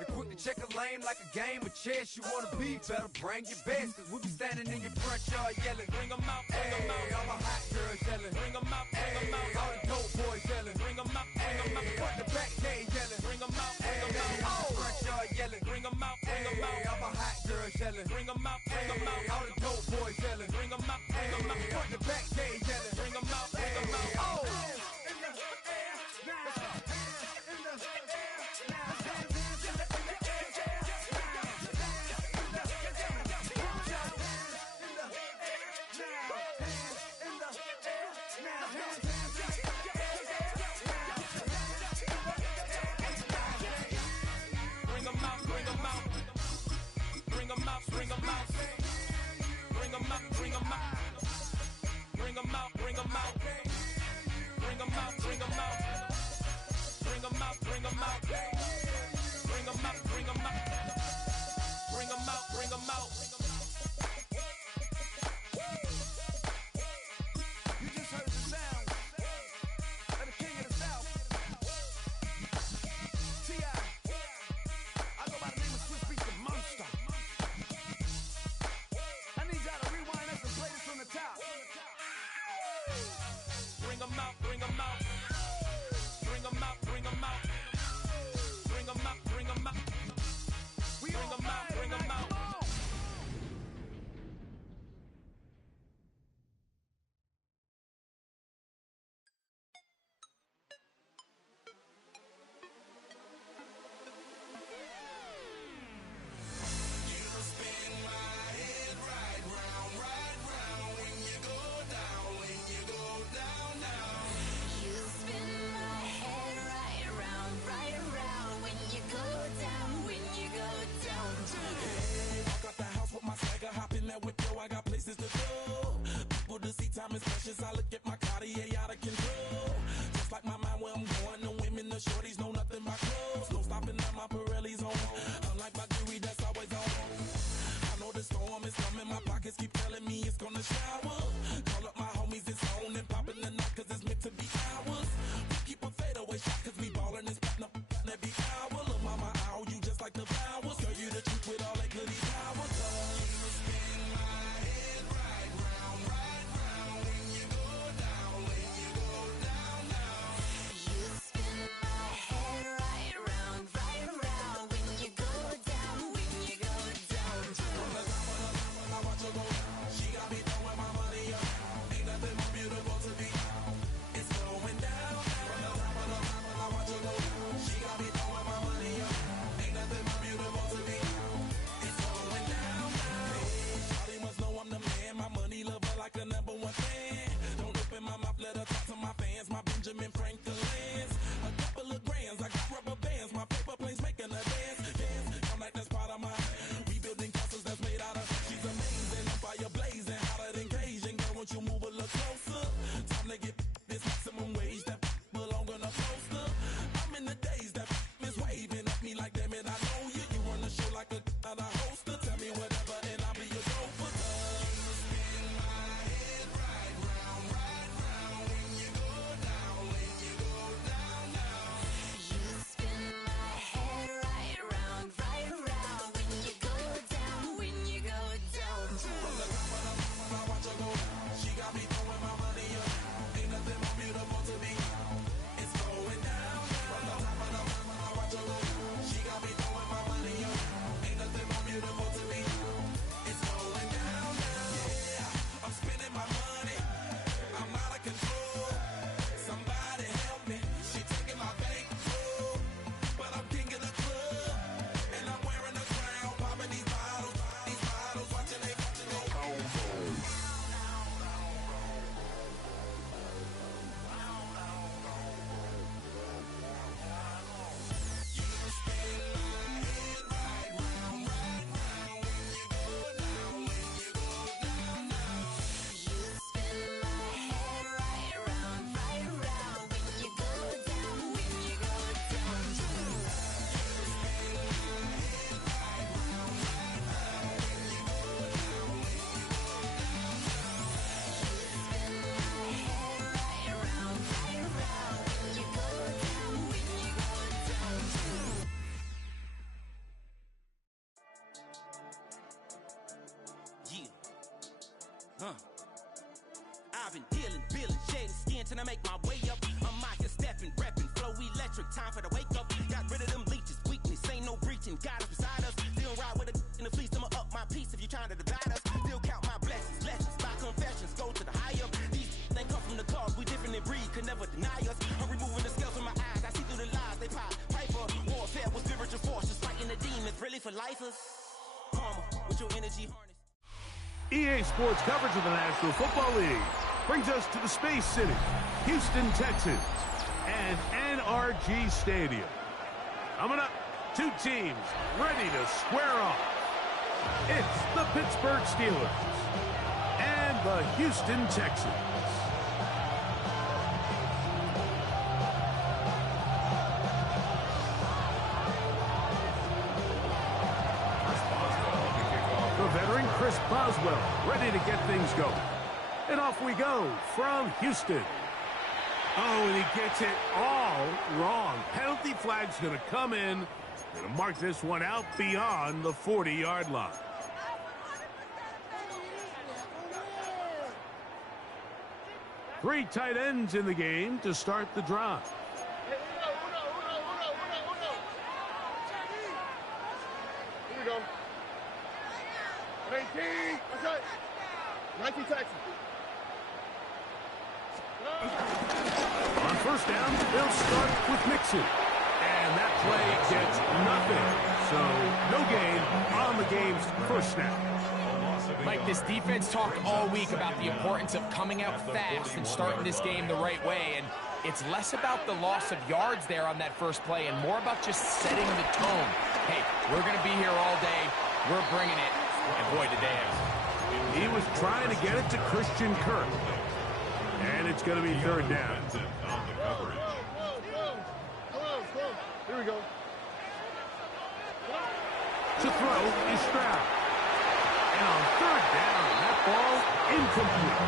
They quick to check a lane like a game of chess. You wanna be better, bring your best. Cause we be standing in your front yard yelling, bring them out, bring them out. All my hot girls yelling, bring them out, bring them out. All the dope boys yelling, bring them out, bring them out. Front the back, they yelling, bring them out, bring them out. Front yard yelling, bring them out, bring them out. All my hot girls yelling, bring them out, bring them out. All the dope boys yelling, bring them out, bring them out. Front the back, they yelling, bring them out, bring them out. Oh! pockets keep telling me it's gonna shower. Call up my homies, it's on and popping the night cause it's meant to be ours. We keep a fadeaway shot cause we ballin' and spittin' up every hour. Look mama, ow, you just like the flowers. Girl, you the truth with all that goody power. Cause you spin my head right round when you go down, when you go down, down. You spin my head right round when you go down, when you go down. From the top of the top, I watch her go. She got me throwing my money up. Ain't nothing more beautiful to be. It's going down. From the top of the top, I watch her go. She got me throwing my money up. Ain't nothing more beautiful to be. It's going down. Hey, Charlie must know I'm the man. My money lover like a #1 fan. Don't open my mouth, let her talk to my fans. My Benjamin Franklin's. A couple of grands, I got rubber bands. My paper planes making a dance. Dance, I'm like that's part of my. We building castles that's made out of. She's amazing, I'm fire blazing, hotter than Cajun. Girl, won't you move a little closer? Time to get this maximum wage that belong on a poster. I'm in the days that is waving at me like damn it, I know you. You run the show like a hoster. Tell me whatever and I'll be your gopher. You spin my head right round when you go down, when you go down, down. You spin my head right round when you go down, when you go down. From the top of the mountain, I watch her go. She got me throwing my money up. Ain't nothing more beautiful to be. It's going down. From the top of the mountain, I watch her go. She got me throwing my money up. Ain't nothing more beautiful to be. It's going down. Yeah, I'm spending my money. I'm out of control. Somebody help me. She taking my bankroll, but I'm king of the club, and I'm wearing a crown, popping these bottles, watching they go. You spin my head right round when you go down, when you go down. I've been dealing, billing, shedding skin till I make my way up. I'm out here stepping, repping, flow electric, time for the wake up. Got rid of them leeches, weakness, ain't no breaching. God is beside us, still ride with a in the fleece. I'ma up my piece if you trying to divide us. Still count my blessings, lessons, my confessions, go to the higher. These they come from the cause, we different in breed, could never deny us. I'm removing the scales from my eyes, I see through the lies they pop. Piper, warfare with spiritual forces, fighting the demons, really for lifers. Karma, with your energy harness. EA Sports coverage of the National Football League brings us to the Space City, Houston, Texas, and NRG Stadium. Coming up, two teams ready to square off. It's the Pittsburgh Steelers and the Houston Texans. The veteran Chris Boswell ready to get things going. And off we go from Houston. Oh, and he gets it all wrong. Penalty flag's going to come in. Going to mark this one out beyond the 40-yard line. Three tight ends in the game to start the drive. Here we go. 19. Okay. 19 Texas. On first down, they'll start with Mixon. And that play gets nothing. So, no gain on the game's first snap. Mike, this defense talked all week about the importance of coming out fast and starting this game the right way. And it's less about the loss of yards there on that first play and more about just setting the tone. Hey, we're going to be here all day. We're bringing it. And boy, did they ever. He was trying to get it to Christian Kirk. And it's going to be third down. Here we go. To throw is Stroud. And on third down, that ball incomplete.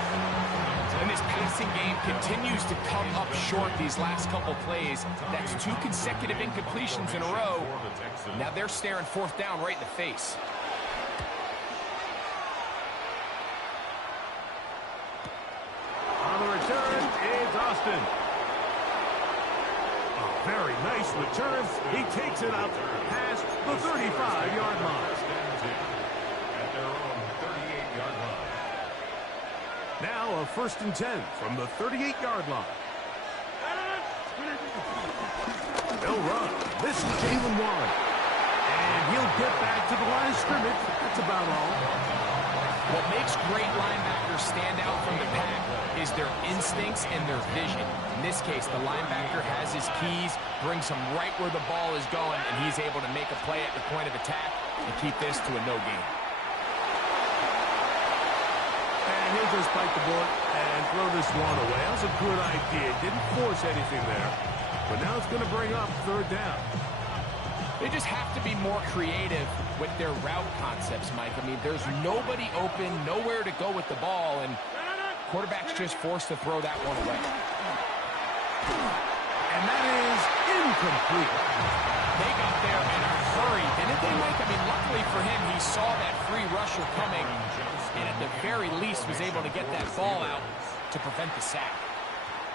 And this passing game continues to come up short these last couple plays. That's 2 consecutive incompletions in a row. Now they're staring fourth down right in the face. On the return, it's Austin. A very nice return. He takes it up past the 35-yard line. At their own 38-yard line. Now a 1st and 10 from the 38-yard line. They'll run. This is Jalen Warren. And he'll get back to the line of scrimmage. That's about all. What makes great linebackers stand out from the pack is their instincts and their vision. In this case, the linebacker has his keys, brings him right where the ball is going, and he's able to make a play at the point of attack and keep this to a no gain. And he'll just bite the bullet and throw this one away. That was a good idea. Didn't force anything there. But now it's going to bring up third down. They just have to be more creative with their route concepts, Mike. I mean, there's nobody open, nowhere to go with the ball, and quarterback's just forced to throw that one away. And that is incomplete. They got there in a hurry, didn't they, Mike? I mean, luckily for him, he saw that free rusher coming, and at the very least was able to get that ball out to prevent the sack.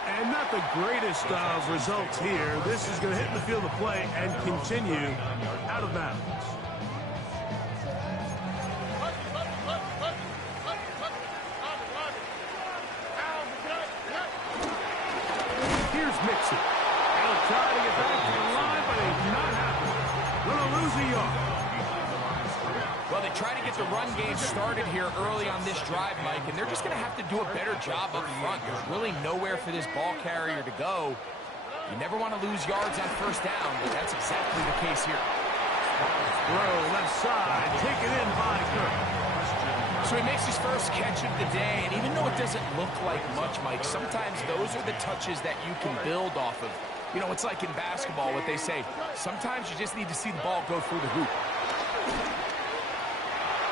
And not the greatest of results here. This is going to hit the field of play and continue out of bounds. Here's Mixon. He'll try to get back to the line, but it's not happening. Going to lose a yard. Well, they try to get the run game started here early on this drive, Mike, and they're just going to have to do a better job up front. There's really nowhere for this ball carrier to go. You never want to lose yards on first down, but that's exactly the case here. Throw left side, taken in by Kirk. So he makes his first catch of the day, and even though it doesn't look like much, Mike, sometimes those are the touches that you can build off of. You know, it's like in basketball, what they say, sometimes you just need to see the ball go through the hoop.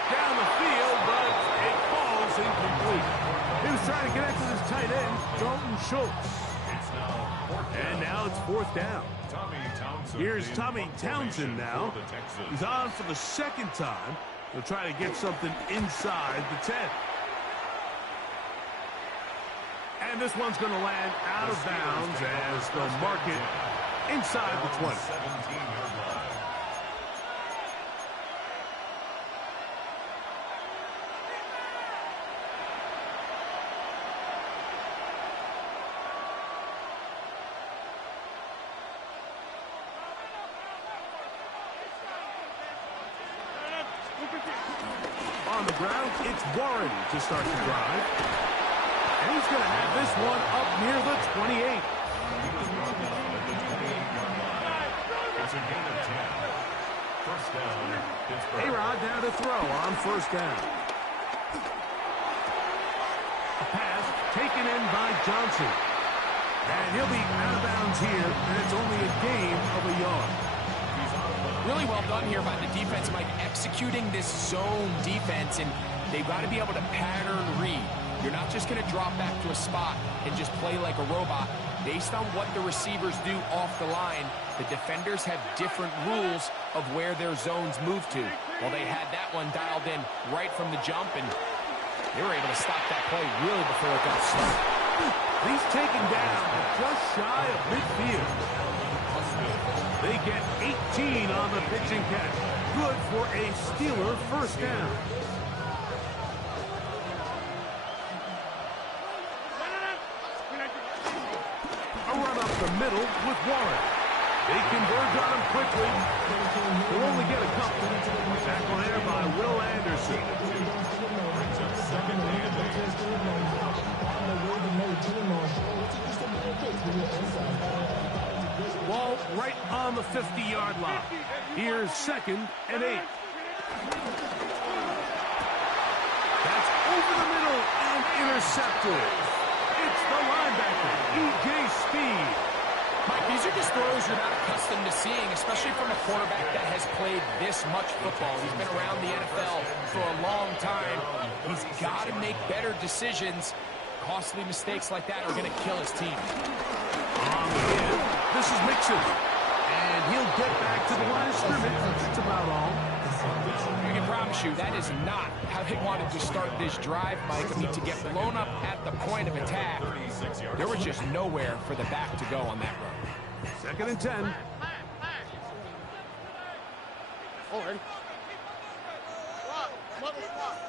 Down the field, but it falls incomplete. He was trying to connect with his tight end, Dalton Schultz. And now it's fourth down. Here's Tommy Townsend now. He's on for the second time. He'll try to get something inside the 10. And this one's going to land out of bounds as they'll mark it inside the 20. On the ground, it's Warren to start the drive. And he's going to have this one up near the 28. It's a gain of 10. First down, Pittsburgh. A-Rod now to throw on first down. A pass taken in by Johnson. And he'll be out of bounds here, and it's only a gain of a yard. Really well done here by the defense, Mike, executing this zone defense, and they've got to be able to pattern read. You're not just going to drop back to a spot and just play like a robot. Based on what the receivers do off the line, the defenders have different rules of where their zones move to. Well, they had that one dialed in right from the jump, and they were able to stop that play really before it got started. He's taken down just shy of midfield. They get 18 on the pitch and catch. Good for a Steeler first down. A run up the middle with Warren. They converge on him quickly. They'll only get a couple. Tackle there by Will Anderson. Brings up second and 8. Ball right on the 50-yard line. Here's second and 8. That's over the middle and intercepted. It's the linebacker, E.J. Speed. Mike, these are just throws you're not accustomed to seeing, especially from a quarterback that has played this much football. He's been around the NFL for a long time. He's got to make better decisions. Costly mistakes like that are going to kill his team. On the in, this is Mixon. And he'll get back to the line of scrimmage. That's about all. I can promise you, that is not how they wanted to start this drive, Mike. I mean, to get blown up at the point of attack, there was just nowhere for the back to go on that run. 2nd and 10. Oh, ready. Swap. Mother swap.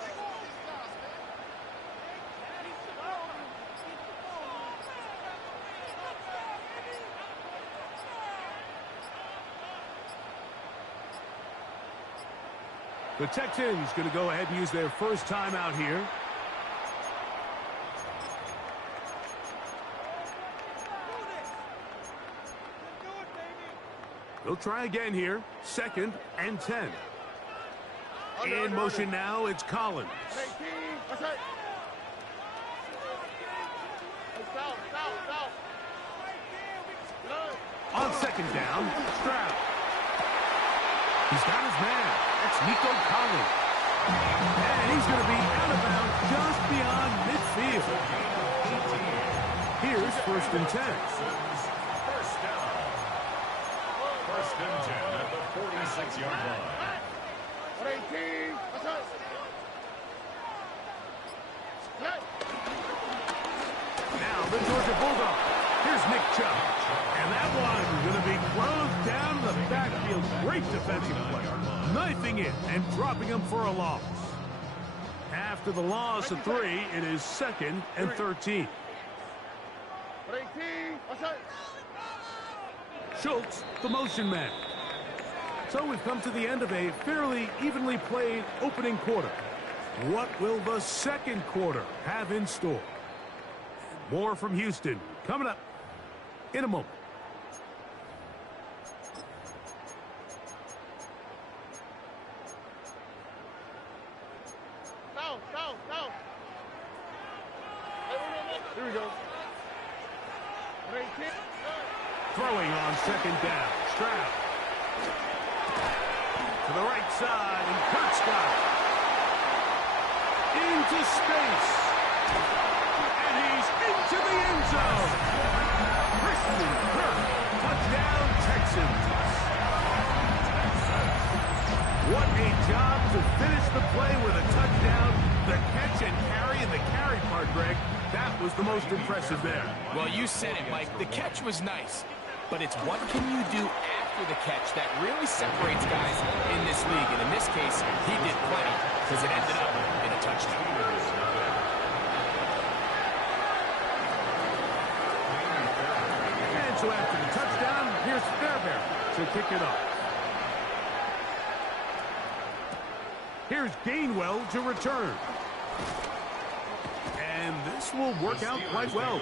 The Texans going to go ahead and use their first timeout here. They'll try again here. 2nd and 10. In motion now, it's Collins. On 2nd down, Stroud. He's got his man. That's Nico Collins. And he's going to be out of bounds just beyond midfield. Here's 1st and 10. First down. 1st and 10 at the 46-yard line. 18. Now the Georgia Bulldogs. Here's Nick Chubb. And that one going to be closed down the backfield. Great defensive play. Knifing it and dropping him for a loss. After the loss of 3, it is 2nd and 13. 18. Schultz, the motion man. So we've come to the end of a fairly evenly played opening quarter. What will the 2nd quarter have in store? More from Houston coming up in a moment. Go. Here we go. 18. Throwing on 2nd down. Stroud. To the right side, and Kurt's got it. Into space. And he's into the end zone. Christian Kirk. Touchdown, Texans. What a job to finish the play with a touchdown. The catch and carry, and the carry part, Greg, that was the most impressive there. Well, you said it, Mike. The catch was nice. But it's what can you do after the catch that really separates guys in this league. And in this case, he did plenty because it ended up in a touchdown. And so after the touchdown, here's Fairbairn to kick it off. Here's Gainwell to return. And this will work out quite well.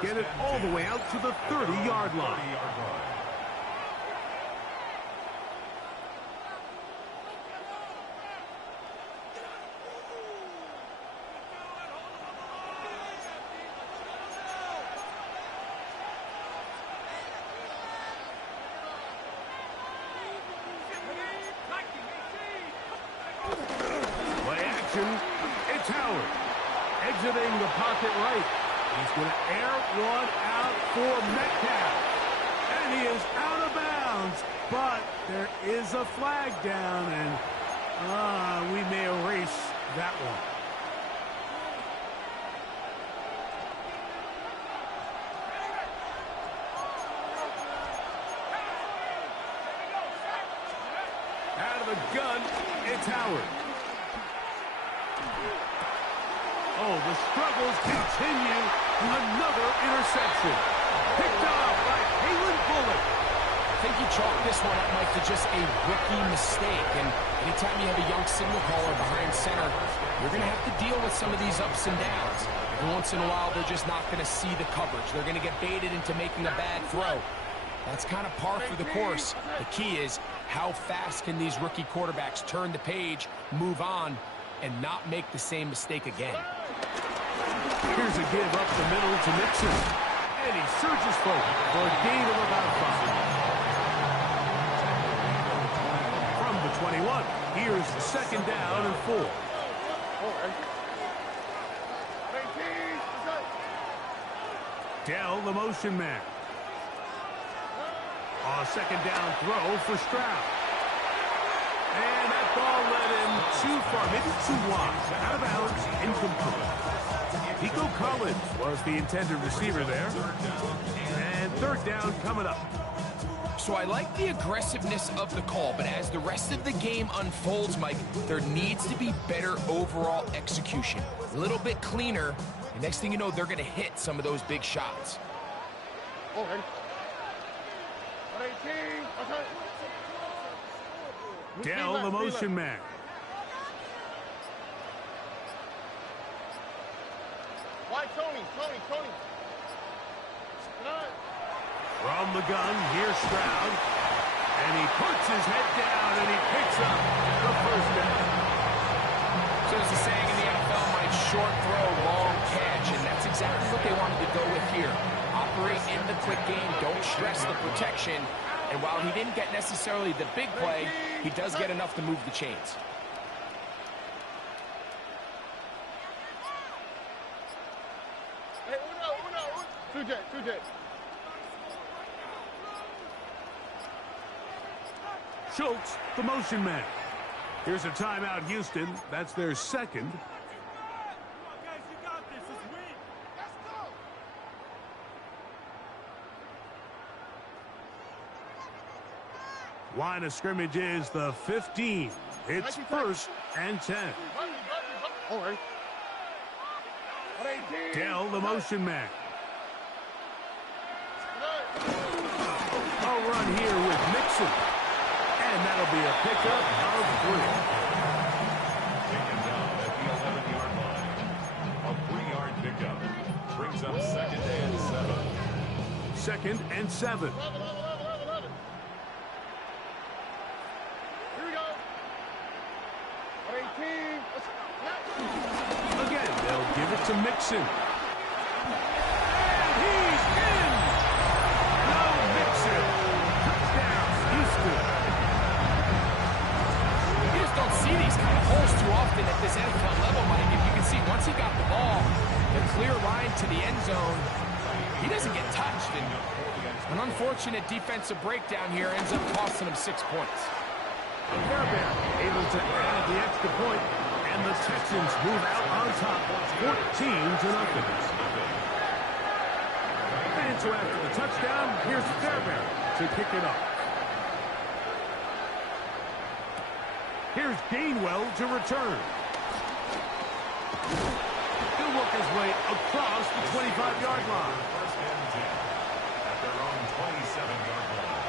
Get it all the way out to the 30-yard line. Play action. It's Howard. Exiting the pocket right. He's going to air one out for Metcalf. And he is out of bounds. But there is a flag down, and we may erase that one. gun, it's Howard. Oh, the struggles continue. Another interception. Picked off by Kalen Bullock. I think you chalk this one up, Mike, to just a rookie mistake. And anytime you have a young signal caller behind center, you're going to have to deal with some of these ups and downs. Every once in a while, they're just not going to see the coverage. They're going to get baited into making a bad throw. That's kind of par for the course. The key is how fast can these rookie quarterbacks turn the page, move on, and not make the same mistake again. Here's a give up the middle to Mixon. And he surges forward for a gain of about 5. From the 21, here's the second down and 4. Dell, the motion man. On a second down throw for Stroud. And that ball led him too far, maybe too wide. Out of bounds, incomplete. Nico Collins was the intended receiver there. And third down coming up. So I like the aggressiveness of the call, but as the rest of the game unfolds, Mike, there needs to be better overall execution. A little bit cleaner, and next thing you know, they're going to hit some of those big shots. Dell, the motion man. Why Tony? From the gun, here's Stroud. And he puts his head down and he picks up the first down. So there's a saying in the NFL, Mike, short throw, long catch, and that's exactly what they wanted to go with here. Operate in the quick game, don't stress the protection, and while he didn't get necessarily the big play, he does get enough to move the chains. Hey, Uno. 2J. Schultz, the motion man. Here's a timeout, Houston. That's their second. Line of scrimmage is the 15. It's first and 10. All right. Dell, the motion man. A run here with Mixon. And that'll be a pickup of 3. Taken down at the 11-yard line. A 3-yard pickup brings up second and 7. Second and 7. Here we go. 18. Again, they'll give it to Mixon. And he's in! No Mixon. Touchdown, Houston. You just don't see these kind of holes too often at this NFL level, Mike. If you can see, once he got the ball, the clear line to the end zone, he doesn't get touched. And an unfortunate defensive breakdown here ends up costing him 6 points. Fairbairn able to add the extra point, and the Texans move out on top, 14-0. And so after the touchdown, here's Fairbairn to kick it off. Here's Gainwell to return. He'll work his way across the 25-yard line. First and 10 at their own 27-yard line.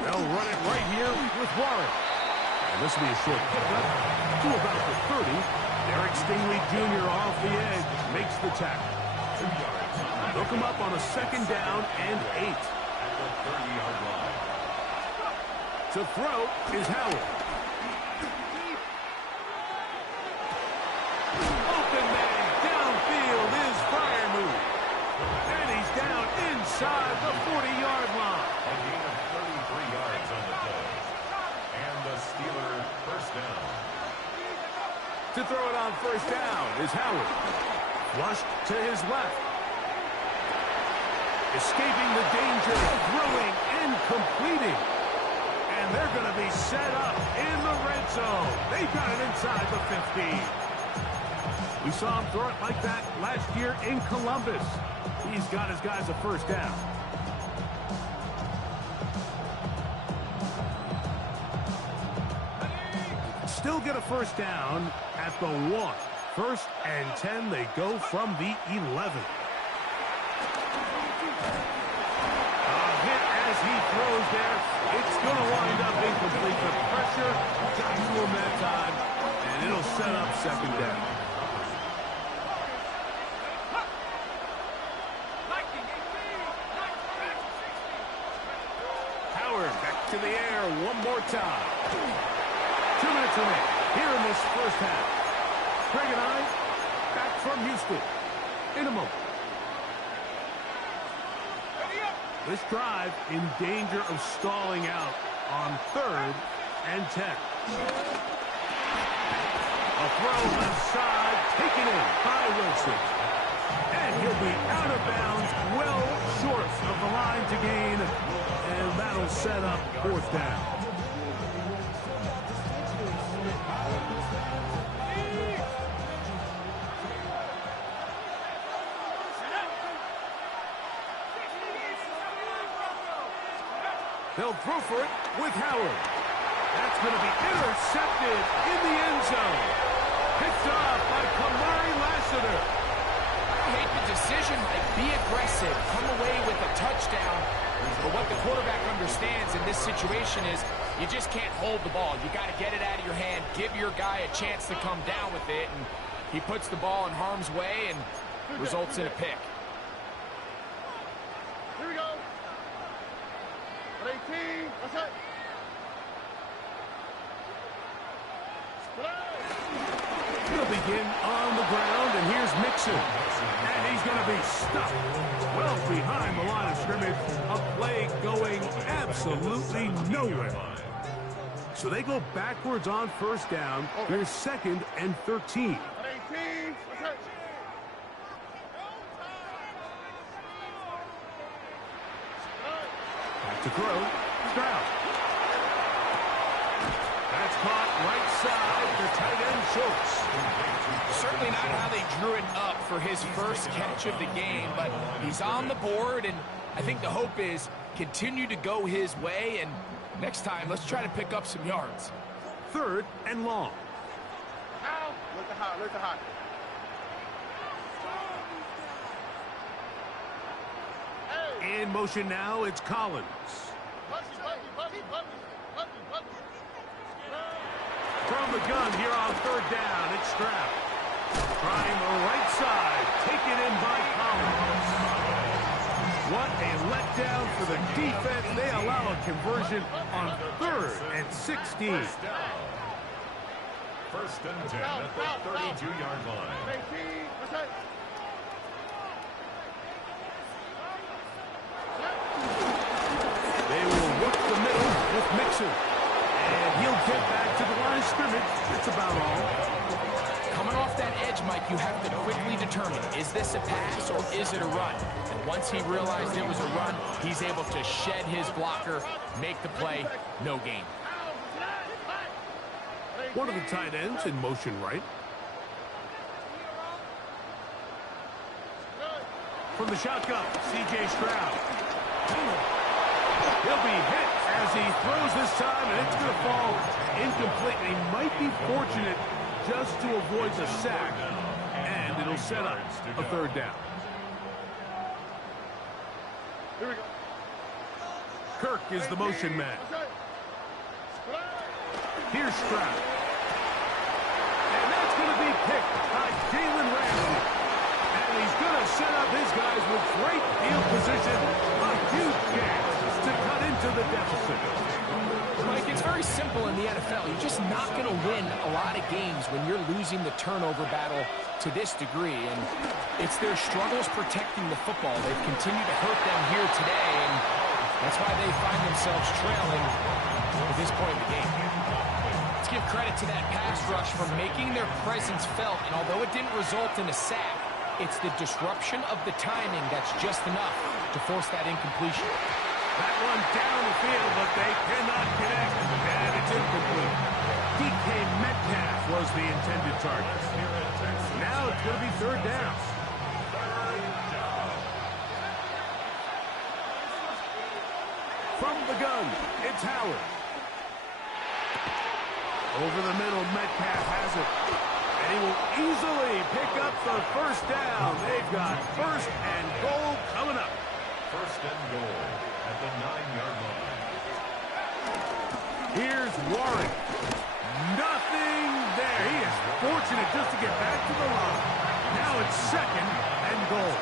They'll run it right here with Warren. And this will be a short pickup to about the 30. Derek Stingley Jr. off the edge makes the tackle. 2 yards. They'll come up on a second down and 8. At the 30-yard line. To throw is Howard. Open man downfield is Freiermuth. And he's down inside the 40-yard line. A gain of 33 yards on the play. And the Steeler first down. To throw it on first down is Howard. Flushed to his left. Escaping the danger, throwing and completing. And And they're going to be set up in the red zone. They've got it inside the 15. We saw him throw it like that last year in Columbus. He's got his guys a first down. Still get a first down at the 1. 1st and 10, they go from the 11. A hit as he throws there. It's going to wind up incomplete. The pressure got to him that time, and it'll set up second down. Howard back to the air one more time. 2 minutes remaining here in this first half. Craig and I back from Houston in a moment. This drive in danger of stalling out on 3rd and 10. A throw left side, taken in by Wilson. And he'll be out of bounds, well short of the line to gain. And that'll set up 4th down. They'll throw for it with Howard. That's going to be intercepted in the end zone. Picked off by Kamari Lassiter. I hate the decision, Mike. Be aggressive. Come away with a touchdown. But what the quarterback understands in this situation is you just can't hold the ball. You got to get it out of your hand. Give your guy a chance to come down with it. And he puts the ball in harm's way and results in a pick. Here we go. 18, that's it. He'll begin on the ground, and here's Mixon. And he's going to be stuck well behind the line of scrimmage. A play going absolutely nowhere. So they go backwards on 1st down. Here's 2nd and 13. 18, that's it. To throw, Stroud. That's caught right side, the tight end Schultz. Certainly not how they drew it up for his first catch of the game, but he's on the board, and I think the hope is continue to go his way, and next time, let's try to pick up some yards. 3rd and long. Now, look at high, look at high. In motion now, it's Collins. From the gun here on 3rd down, it's Stroud. Trying the right side, taken in by Collins. What a letdown for the defense. They allow a conversion on 3rd and 16. 1st and 10 at the 32-yard line. They will work the middle with Mixon. And he'll get back to the line of scrimmage. That's about all. Coming off that edge, Mike, you have to quickly determine, is this a pass or is it a run? And once he realized it was a run, he's able to shed his blocker, make the play, no gain. One of the tight ends in motion right. From the shotgun, C.J. Stroud. He'll be hit as he throws this time, and it's going to fall incomplete. He might be fortunate just to avoid the sack, and it'll set up a 3rd down. Here we go. Kirk is the motion man. Here's Stroud. And that's going to be picked by Jalen Ramsey. And he's going to set up his guys with great field position. A huge chance to cut into the deficit. Mike, it's very simple in the NFL. You're just not going to win a lot of games when you're losing the turnover battle to this degree. And it's their struggles protecting the football. They've continued to hurt them here today, and that's why they find themselves trailing at this point in the game. Let's give credit to that pass rush for making their presence felt, and although it didn't result in a sack, it's the disruption of the timing that's just enough to force that incompletion. That one down the field, but they cannot connect, and it's incomplete. DK Metcalf was the intended target. Now it's going to be third down. From the gun, it's Howard. Over the middle, Metcalf has it. And he will easily pick up the first down. They've got first and goal coming up. First and goal at the 9-yard line. Here's Warren. Nothing there. He is fortunate just to get back to the line. Now it's second and goal.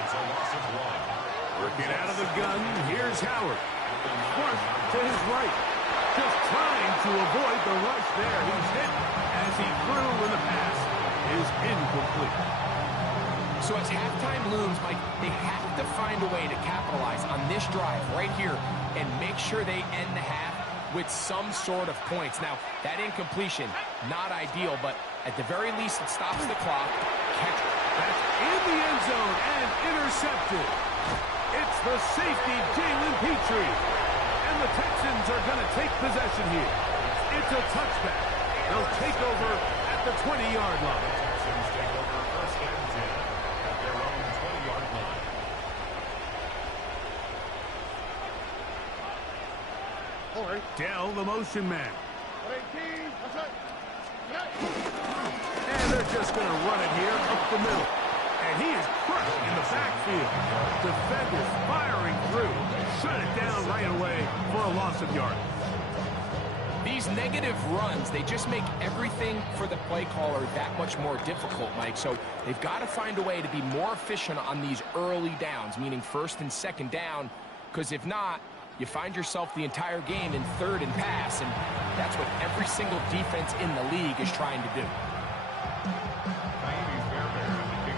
It's a loss of 1. Working out of the gun, here's Howard. Front to his right. Just trying to avoid the rush there. He's hit as he threw when the pass is incomplete. So as halftime looms, Mike, they have to find a way to capitalize on this drive right here and make sure they end the half with some sort of points. Now, that incompletion, not ideal, but at the very least, it stops the clock. That's in the end zone and intercepted. It's the safety, Jalen Petrie. And the Texans are going to take possession here. It's a touchback. They'll take over at the 20-yard line. Texans take over first and 10 at their own 20-yard line. All right. Dell, the motion man. And they're just going to run it here up the middle. And he is crushed in the backfield. Defenders firing through. Shut it down right away for a loss of yardage. These negative runs, they just make everything for the play caller that much more difficult, Mike. So they've got to find a way to be more efficient on these early downs, meaning first and second down, because if not, you find yourself the entire game in third and pass, and that's what every single defense in the league is trying to do.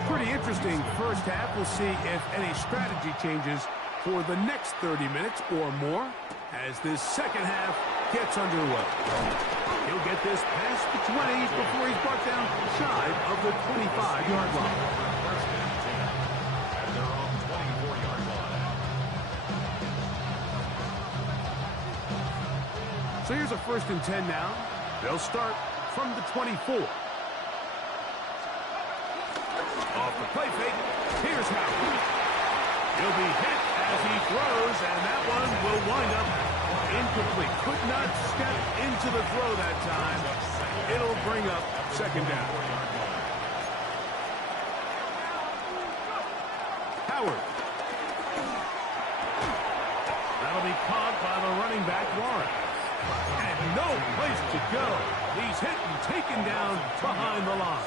Pretty interesting first half. We'll see if any strategy changes for the next 30 minutes or more as this second half gets underway. He'll get this past the 20 before he's brought down shy of the 25-yard line. First and 10 at their own 24-yard line. So here's a first and 10 now. They'll start from the 24. Off the play fake, here's Howard. He'll be hit as he throws, and that one will wind up incomplete. Could not step into the throw that time. It'll bring up second down. Howard. That'll be caught by the running back, Warren. And no place to go. He's hit and taken down behind the line.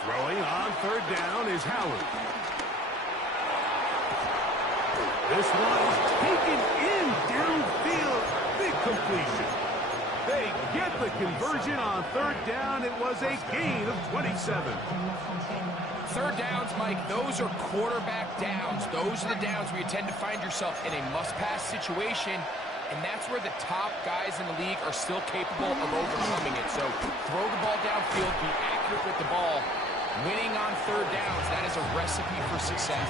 Throwing on third down is Howard. This one is taken in downfield. Big completion. They get the conversion on third down. It was a gain of 27. Third downs, Mike, those are quarterback downs. Those are the downs where you tend to find yourself in a must-pass situation, and that's where the top guys in the league are still capable of overcoming it. So throw the ball downfield, be accurate with the ball. Winning on third downs, that is a recipe for success.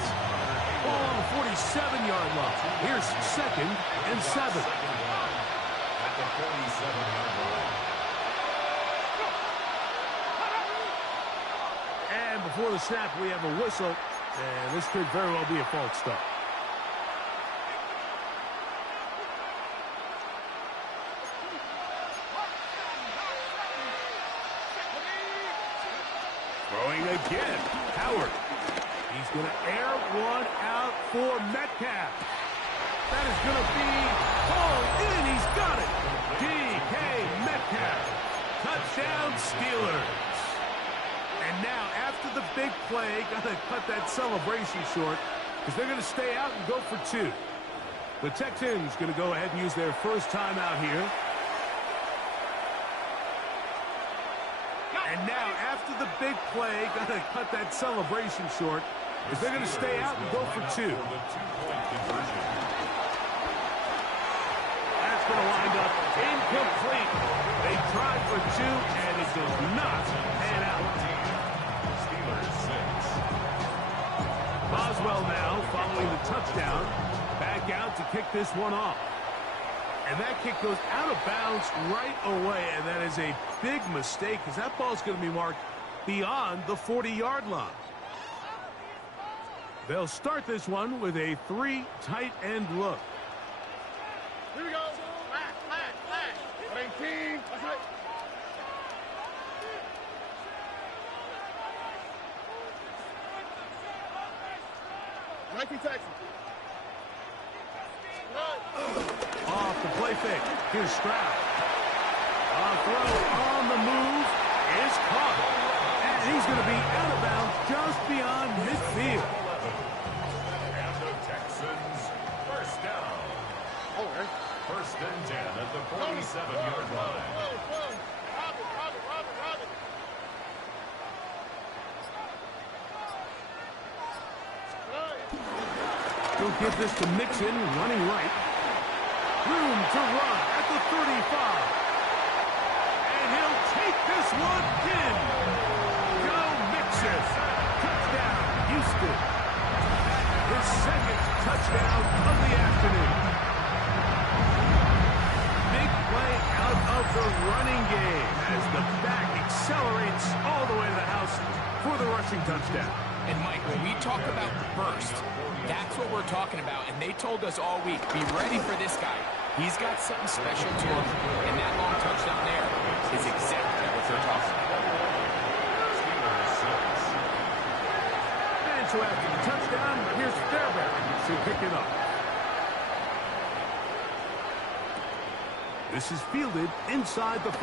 Ball on the 47-yard line. Here's second and 7. At the 47-yard line. And before the snap, we have a whistle. And this could very well be a false start. Throwing again. Howard. He's going to air one out for Metcalf. That is going to be hauled in. He's got it. DK Metcalf. Touchdown Steelers. And now, after the big play, got to cut that celebration short because they're going to stay out and go for 2. The Texans going to go ahead and use their first timeout here. And now, after the big play, got to cut that celebration short because they're going to stay out and go for 2. That's going to wind up incomplete. They tried for 2, and it does not pan out. Steelers 6. Boswell now about to kick this one off. And that kick goes out of bounds right away, and that is a big mistake because that ball's going to be marked beyond the 40-yard line. They'll start this one with a 3 tight end look. Here we go. Flat. 18. That's right. Nike Texas. Off the play fake. Here's Stroud. A throw on the move is caught. And he's going to be out of bounds just beyond midfield. And the Texans, first down. Oh, right. First and 10 at the 47-yard line. Robin. He'll give this to Mixon, running right. Room to run at the 35. And he'll take this one in. Go Mixon. Touchdown, Houston. His second touchdown of the afternoon. Big play out of the running game as the back accelerates all the way to the house for the rushing touchdown. And, Mike, when we talk about burst, that's what we're talking about. And they told us all week, be ready for this guy. He's got something special to him. And that long touchdown there is exactly what they're talking about. And so after the touchdown, here's Fairbairn to pick it up. This is fielded inside the 5.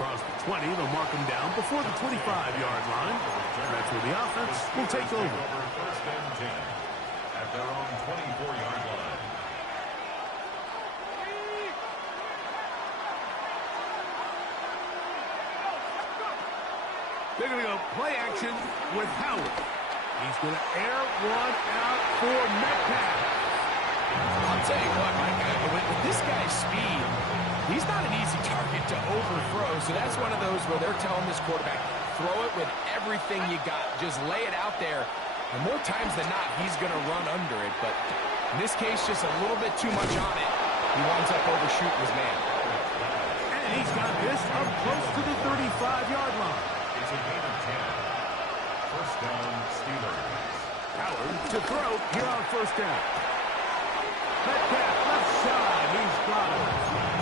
Across the 20, they'll mark him down before the 25-yard line. That's where the offense will take over. First and 10 at their own 24-yard line. They're going to go play action with Howard. He's going to air one out for Metcalf. I'll tell you what, Mike, with this guy's speed, he's not an easy target to overthrow. So that's one of those where they're telling this quarterback, throw it with everything you got. Just lay it out there. And more times than not, he's going to run under it. But in this case, just a little bit too much on it. He winds up overshooting his man. And he's got this up close to the 35-yard line. It's a gain of 10. First down, Steelers. Howard to throw here on first down. Metcalf left side. He's got it.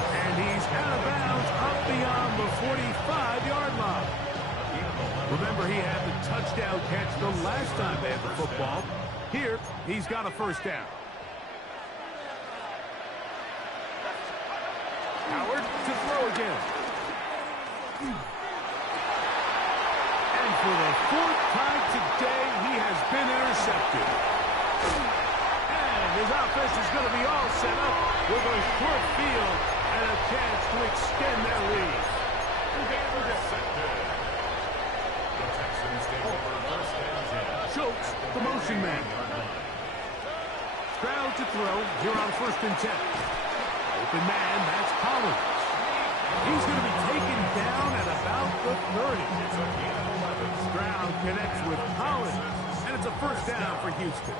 And he's out of bounds up beyond the 45-yard line. Remember, he had the touchdown catch the last time they had the football. Here, he's got a first down. Howard to throw again. And for the 4th time today, he has been intercepted. And his offense is going to be all set up with a short field and a chance to extend their lead. Schultz, the motion man. Stroud to throw here on first and 10. Open man, that's Collins. He's going to be taken down at about the 30. Stroud connects with Collins, and it's a first down for Houston.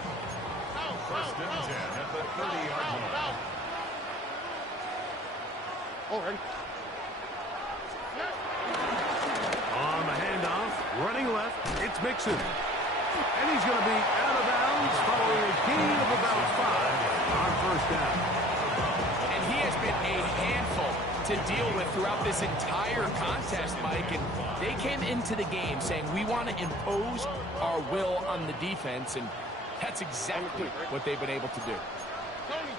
First and 10 at the 30-yard line. Oh, ready. On the handoff, running left, it's Mixon. And he's going to be out of bounds following a gain of about 5 on first down. And he has been a handful to deal with throughout this entire contest, Mike. And they came into the game saying, we want to impose our will on the defense. And that's exactly what they've been able to do. Tony.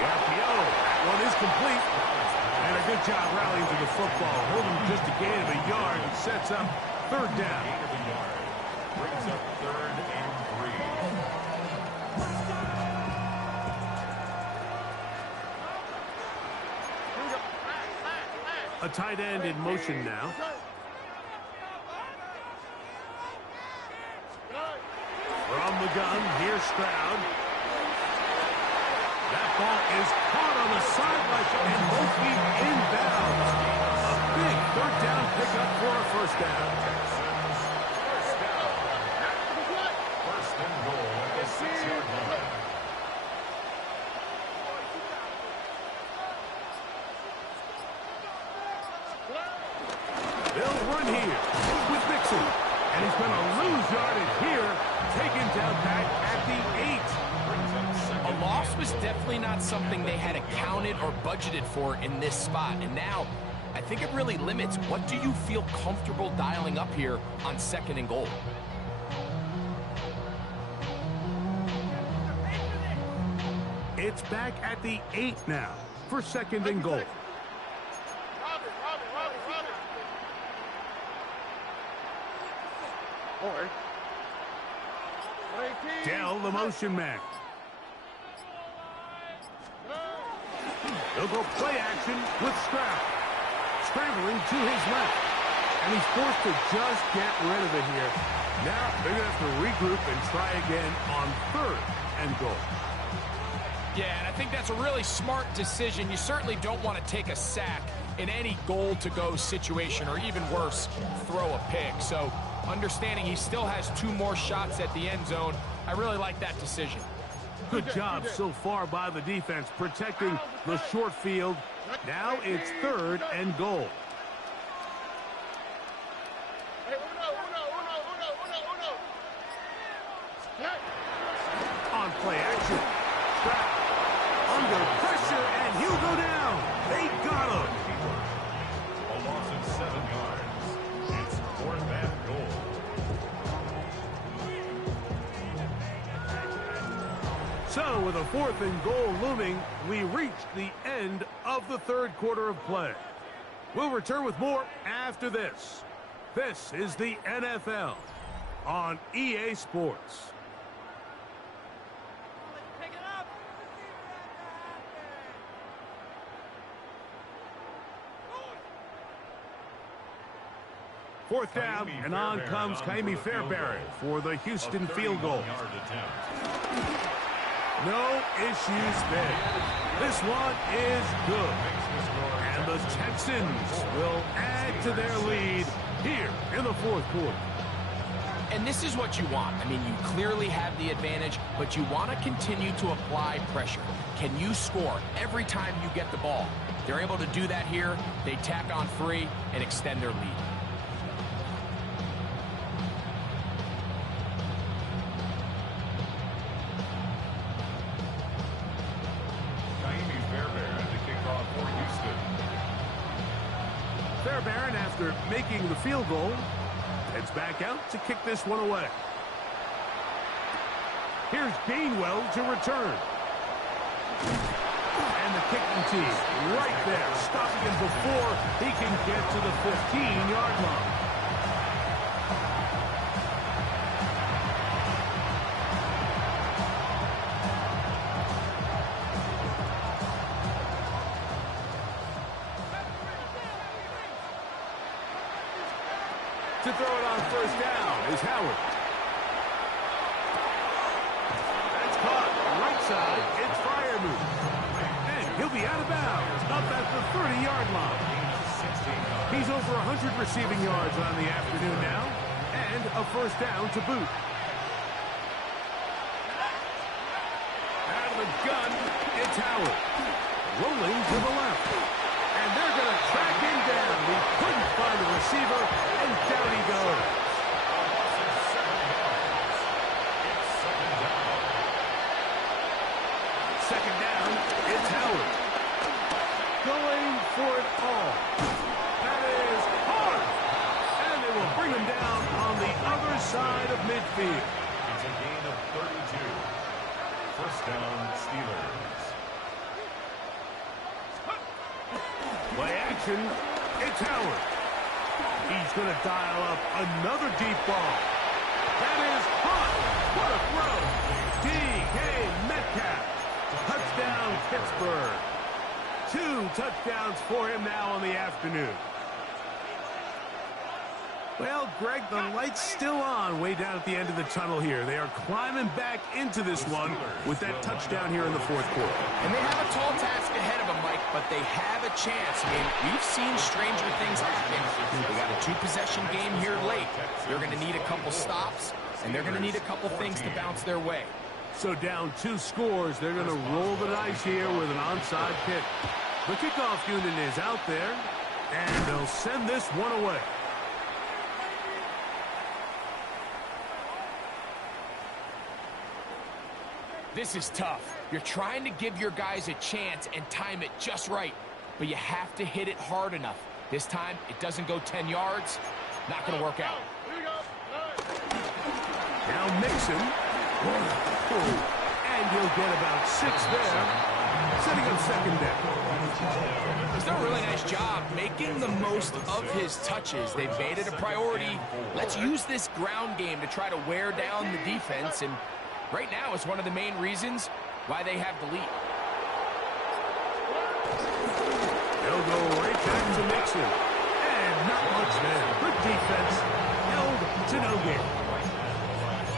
That one is complete. And a good job rallying to the football. Holding just a gain of a yard and sets up third down. Gain of a yard. Brings up 3rd and 3. A tight end in motion now. From the gun, here's Stroud. That ball is caught on the sideline and both feet inbounds. A big third down pickup for a first down. front here with Mixon. And he's going to lose yardage here, taken down back at the 8. A loss was definitely not something they had accounted or budgeted for in this spot. And now, I think it really limits what do you feel comfortable dialing up here on 2nd and goal. It's back at the 8 now for 2nd and goal. Dell, the motion man. They'll go play action with Stroud. Scrambling to his left. And he's forced to just get rid of it here. Now they're going to have to regroup and try again on 3rd and goal. Yeah, and I think that's a really smart decision. You certainly don't want to take a sack in any goal-to-go situation, or even worse, throw a pick. So understanding he still has 2 more shots at the end zone, I really like that decision. Good job so far by the defense protecting the short field. Now it's 3rd and goal. On play action. Under pressure, and he'll go down. They got him. A loss of 7 yards. It's 4th and goal. So with a 4th and goal looming, we reach the end of the 3rd quarter of play. We'll return with more after this. This is the NFL on EA Sports. Fourth down, and on comes Kaimi Fairbairn for the Houston field goal. No issues there. This one is good. And the Texans will add to their lead here in the 4th quarter. And this is what you want. I mean, you clearly have the advantage, but you want to continue to apply pressure. Can you score every time you get the ball? They're able to do that here. They tack on 3 and extend their lead. Fairbairn, after making the field goal, heads back out to kick this one away. Here's Gainwell to return. And the kicking team right there, stopping him before he can get to the 15-yard line. To throw it on 1st down is Howard. That's caught. Right side, it's Freiermuth. And he'll be out of bounds, up at the 30-yard line. He's over 100 receiving yards on the afternoon now, and a 1st down to boot. Out of the gun, it's Howard. Rolling to the left. And they're going to track him down. He couldn't find the receiver, and down he goes. Second down, it's Howard. Going for it all. That is hard. And they will bring him down on the other side of midfield. It's a gain of 32. 1st down, Steelers. Play action, it's Howard. He's going to dial up another deep ball. That is hot. What a throw. D.K. Metcalf. Touchdown, Pittsburgh. 2 touchdowns for him now on the afternoon. Well, Greg, the light's still on way down at the end of the tunnel here. They are climbing back into this one with that touchdown here in the 4th quarter. And they have a tall task ahead of them, Mike, but they have a chance. I mean, we've seen stranger things happen. They got a 2-possession game here late. They're going to need a couple stops, and they're going to need a couple things to bounce their way. So down 2 scores, they're going to roll the dice here with an onside kick. The kickoff unit is out there, and they'll send this one away. This is tough. You're trying to give your guys a chance and time it just right, but you have to hit it hard enough. This time, it doesn't go 10 yards. Not going to work out. Now Mixon. And he'll get about 6 there. Setting up second down. He's done a really nice job making the most of his touches. They've made it a priority. Let's use this ground game to try to wear down the defense, and right now is one of the main reasons why they have the lead. They'll go right back to Mixon. And not much there. Good defense. Held to no gain.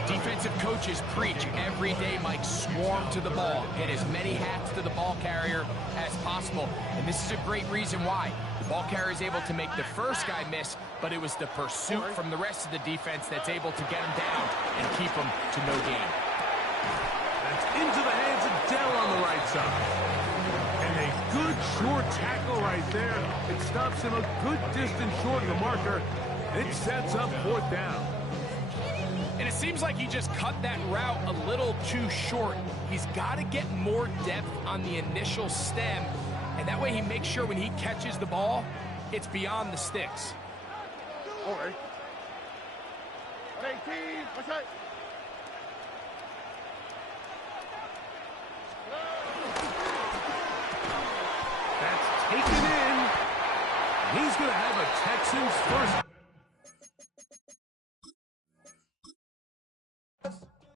Defensive coaches preach every day, Mike, swarm to the ball. Hit as many hats to the ball carrier as possible. And this is a great reason why. The ball carrier is able to make the first guy miss, but it was the pursuit from the rest of the defense that's able to get him down and keep him to no gain. That's into the hands of Dell on the right side. And a good short tackle right there. It stops him a good distance short of the marker. It sets up 4th down. And it seems like he just cut that route a little too short. He's got to get more depth on the initial stem, and that way he makes sure when he catches the ball, it's beyond the sticks. Okay. 18, what's that? That's taken in. He's going to have a Texans first